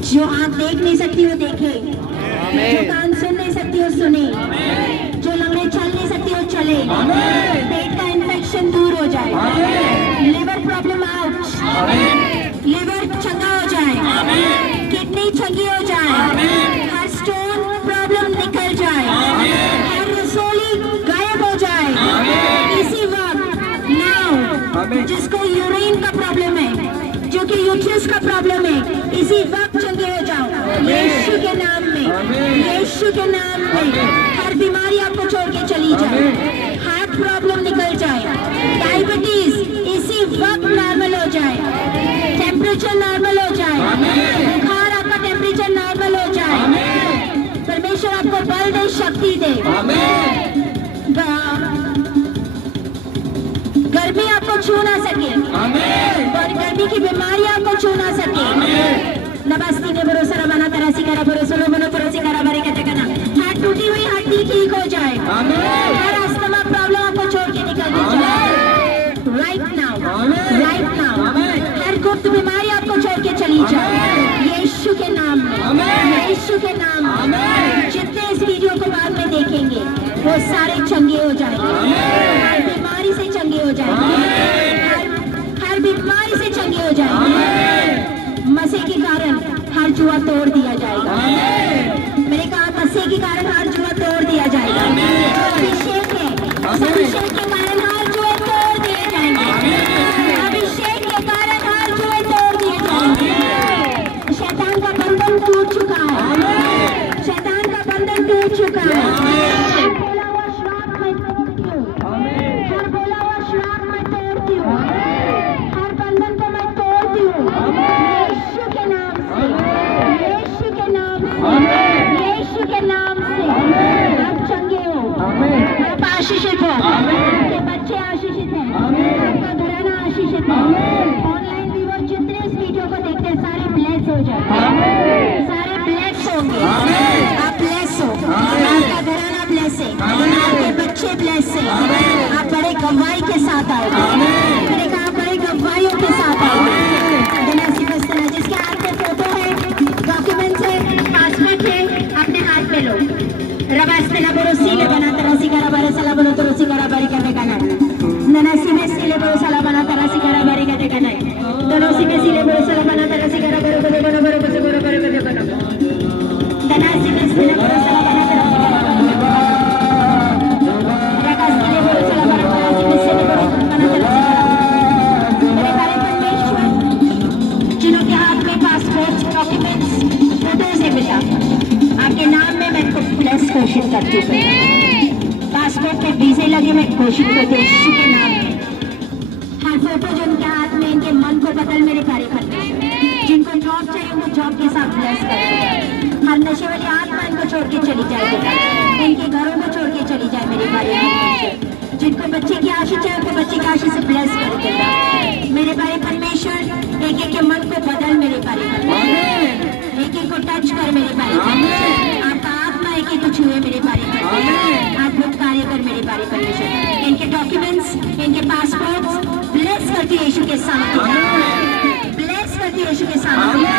जो आंख देख नहीं सकती वो देखे, जो कान सुन नहीं सकती वो सुने, जो लंगड़े चल नहीं सकती वो चले, पेट का इन्फेक्शन दूर हो जाए, लिवर प्रॉब्लम आउट, लिवर चंगा हो जाए, किडनी चंगी हो जाए, हर स्टोन प्रॉब्लम निकल जाए, हर रसोली गायब हो जाए इसी वक्त। नाउ जिसको यूरिन का प्रॉब्लम है, जो कि यूट्रस का प्रॉब्लम है, इसी वक्त चंगे हो जाओ यीशु के नाम में, यीशु के नाम में। हर बीमारी आपको छोड़ के चली जाए, हार्ट प्रॉब्लम निकल जाए, डायबिटीज इसी वक्त नॉर्मल हो जाए, टेम्परेचर नॉर्मल हो जाए, बुखार आपका टेम्परेचर नॉर्मल हो जाए, परमेश्वर आपको बल दे, शक्ति दे, गर्मी आपको छू ना सके और गर्मी की बीमारी आपको छू ना सके। नमस्ते ने भरोसा बना तरसी करा भरोसा लो बनो तरसी करा बारे कहते कहना, हाथ टूटी हुई हड्डी ठीक हो जाए, हर अस्थमा प्रॉब्लम आपको छोड़ के निकल जाए राइट नाउ, हर गुप्त बीमारी आपको छोड़ के चली जाए यीशु के नाम में, यीशु के नाम में। जितने इस वीडियो को बाद में देखेंगे वो सारे चंगे हो जाएंगे, हर बीमारी से चंगे हो जाएंगे, हर बीमारी से चंगे हो जाएंगे। मसे के कारण हर जुआ तोड़ दिया जाएगा, मैंने कहा मसे के कारण हर जुआ तोड़ दिया जाएगा। अभिषेक है, अभिषेक के कारण हर जुए तोड़ दिए जाएंगे, अभिषेक के कारण हर जुए तोड़ दिए जाएंगे। शैतान का बंधन टूट चुका है, शैतान का बंधन टूट चुका है। हर बोला हुआ श्राप मैं तोड़ती हूँ, हर बोला हुआ श्राप मैं तोड़ती हूँ, हर बंधन को मैं तोड़ती हूँ यीशु के नाम से, यीशु के नाम से, यीशु के नाम से। आप चंगे हो, आप आशीषित हो, आपके बच्चे आशीषित हैं, आपका घराना आशीषित है। ऑनलाइन व्यूअर जितने इस वीडियो को देखते हैं सारे ब्लेस हो जाए, सारे ब्लेस होंगे, आप ब्लेस हो, आपका घराना ब्लेस है, आपके बच्चे ब्लेस है, आप बड़े गवाही के साथ आओगे, मैंने कहा बड़े गवाहियों के साथ आओगे। जिसके हाथ में फोटो है, डॉक्यूमेंट्स है, पासपोर्ट है, अपने हाथ में लो। रबास्ते ना बोलो सीले बना तरसी करा बारे सला बोलो तो रोसी करा बारी करने का ना, ननासी में सीले बोलो सला बना तरसी करा बारी करने का ना, दोनों में सीले बोलो सला बना तरसी करा बोलो बोलो बोलो बोलो बोलो बोलो बोलो बोलो बोलो, ननासी में सीले बोलो सला बना तरसी करा बोलो, रबास्ते ने बोलो सला बना तरसी में सीले बोलो बना तरसी करा। मेरे प्यारे परमेश्वर, जिन्होंने हाथ में पासपोर्ट डॉक्यूमेंट्स फोटोज है बेटा, आपके नाम में मैं प्लस घोषित करती हूँ, पासपोर्ट पे वीजे लगे मैं घोषित करती हूँ यीशु के नाम में। हर फोटो जो उनके हाथ में, इनके मन को बदल मेरे प्यारे परमेश्वर, जिनको जॉब चाहिए उनको जॉब के साथ ब्लेस कर, हर नशे वाली आत्मा इनको छोड़ के चली जाए बेटा, इनके घरों को छोड़ के चली जाए मेरे प्यारे परमेश्वर। जिनको बच्चे की आशीष है उनको बच्चे की आशीष से ब्लेस कर देगा मेरे प्यारे परमेश्वर। एक एक के मन को बदल मेरे प्यारे परमेश्वर, एक एक को टच कर मेरे प्यारे परमेश्वर, आपका आत्मा एक एक को छुए मेरे प्यारे परमेश्वर, आप लोग कार्य कर मेरे प्यारे परमेश्वर। इनके डॉक्यूमेंट्स, इनके पासपोर्ट्स ब्लेस करती यीशु के सामने, ब्लेस करती यीशु के सामने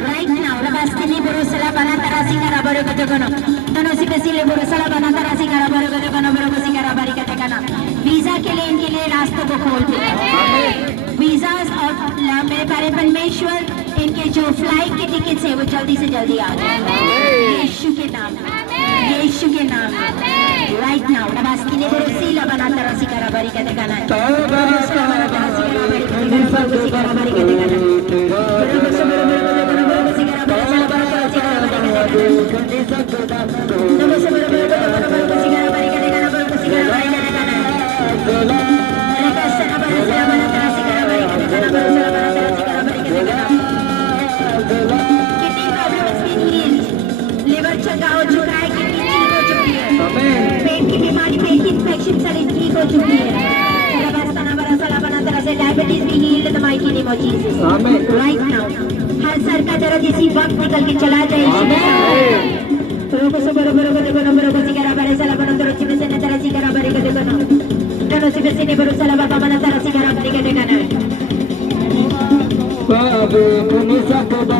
राइट नाउ। रबास्ते ने बोरोसला बना तरासी करा बरो कते कनो, दोनों से बेसीले बोरोसला बना तरासी करा बरो कते कनो बरो बसी करा बारी कते कना। वीजा के लिए इनके लिए रास्तों को खोल देगा, वीजा और मेरे प्यारे परमेश्वर इनके जो फ्लाइट के टिकट्स है वो जल्दी से जल्दी आ जाए यीशु के नाम में, यीशु के नाम में राइट नाउ। नबास्ती ने बोरोसीला बना तरसी करा बारी कते कना, बोरोसला बना तरसी करा बारी कते कना बरो बसी करा बारी कते कना, बरो बसी बरो बरो बसी करा बारी सला बरो तरसी करा बारी कते कना, बरो बसी बरो बरो बसी करा बारी कते कना बरो बसी करा बारी कते कना, अरे कैसे ना बरो सला बना तरसी करा बारी कते कना बरो सला बना तरसी करा बारी कते कना। Kidney problem is being healed, liver चंगा हो चुका है, किडनी ठीक हो चुकी है, पेट की बीमारी, पेट की इन्फेक्शन सारी ठीक हो चुकी है, डायबिटीज भी heeled in the mighty name of Jesus right now. Her sir का दर्द इसी वक्त निकल के चला जाए Babu, kuni sakda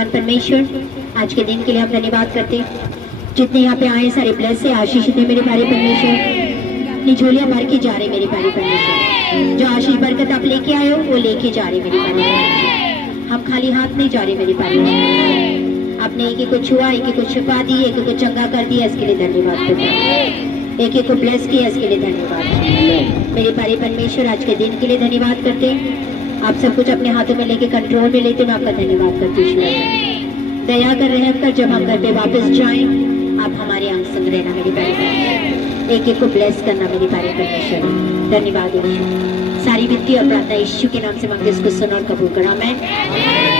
सर्वशक्तिमान परमेश्वर, आज के दिन के लिए हम धन्यवाद करते हैं। जितने यहाँ पे आए सारे ब्लेस से आशीषित है मेरे प्यारे परमेश्वर। अपनी झोलियां भर के जा रहे मेरे प्यारे परमेश्वर। जो आशीष बरकत आप लेके आए हो वो लेके जा रहे मेरे प्यारे परमेश्वर। हम खाली हाथ नहीं जा रहे मेरे प्यारे परमेश्वर। आपने एक एक को छुआ, एक एक को छुपा दी, एक एक को चंगा कर दिया, इसके लिए धन्यवाद करते हैं। एक एक को ब्लेस किया, इसके लिए धन्यवाद मेरे प्यारे परमेश्वर। आज के दिन के लिए धन्यवाद करते हैं। आप सब कुछ अपने हाथों में लेके कंट्रोल में लेते, मैं आपका धन्यवाद करती हूँ। दया कर रहे हैं जब हम घर पे वापस जाएं, आप हमारे अंग संग रहना मेरे प्यारे परमेश्वर। एक एक को ब्लेस करना मेरे प्यारे परमेश्वर। धन्यवाद। सारी विनती और प्रार्थना यीशु के नाम से मांगते, इसको सुन और कबूल करा। आमीन।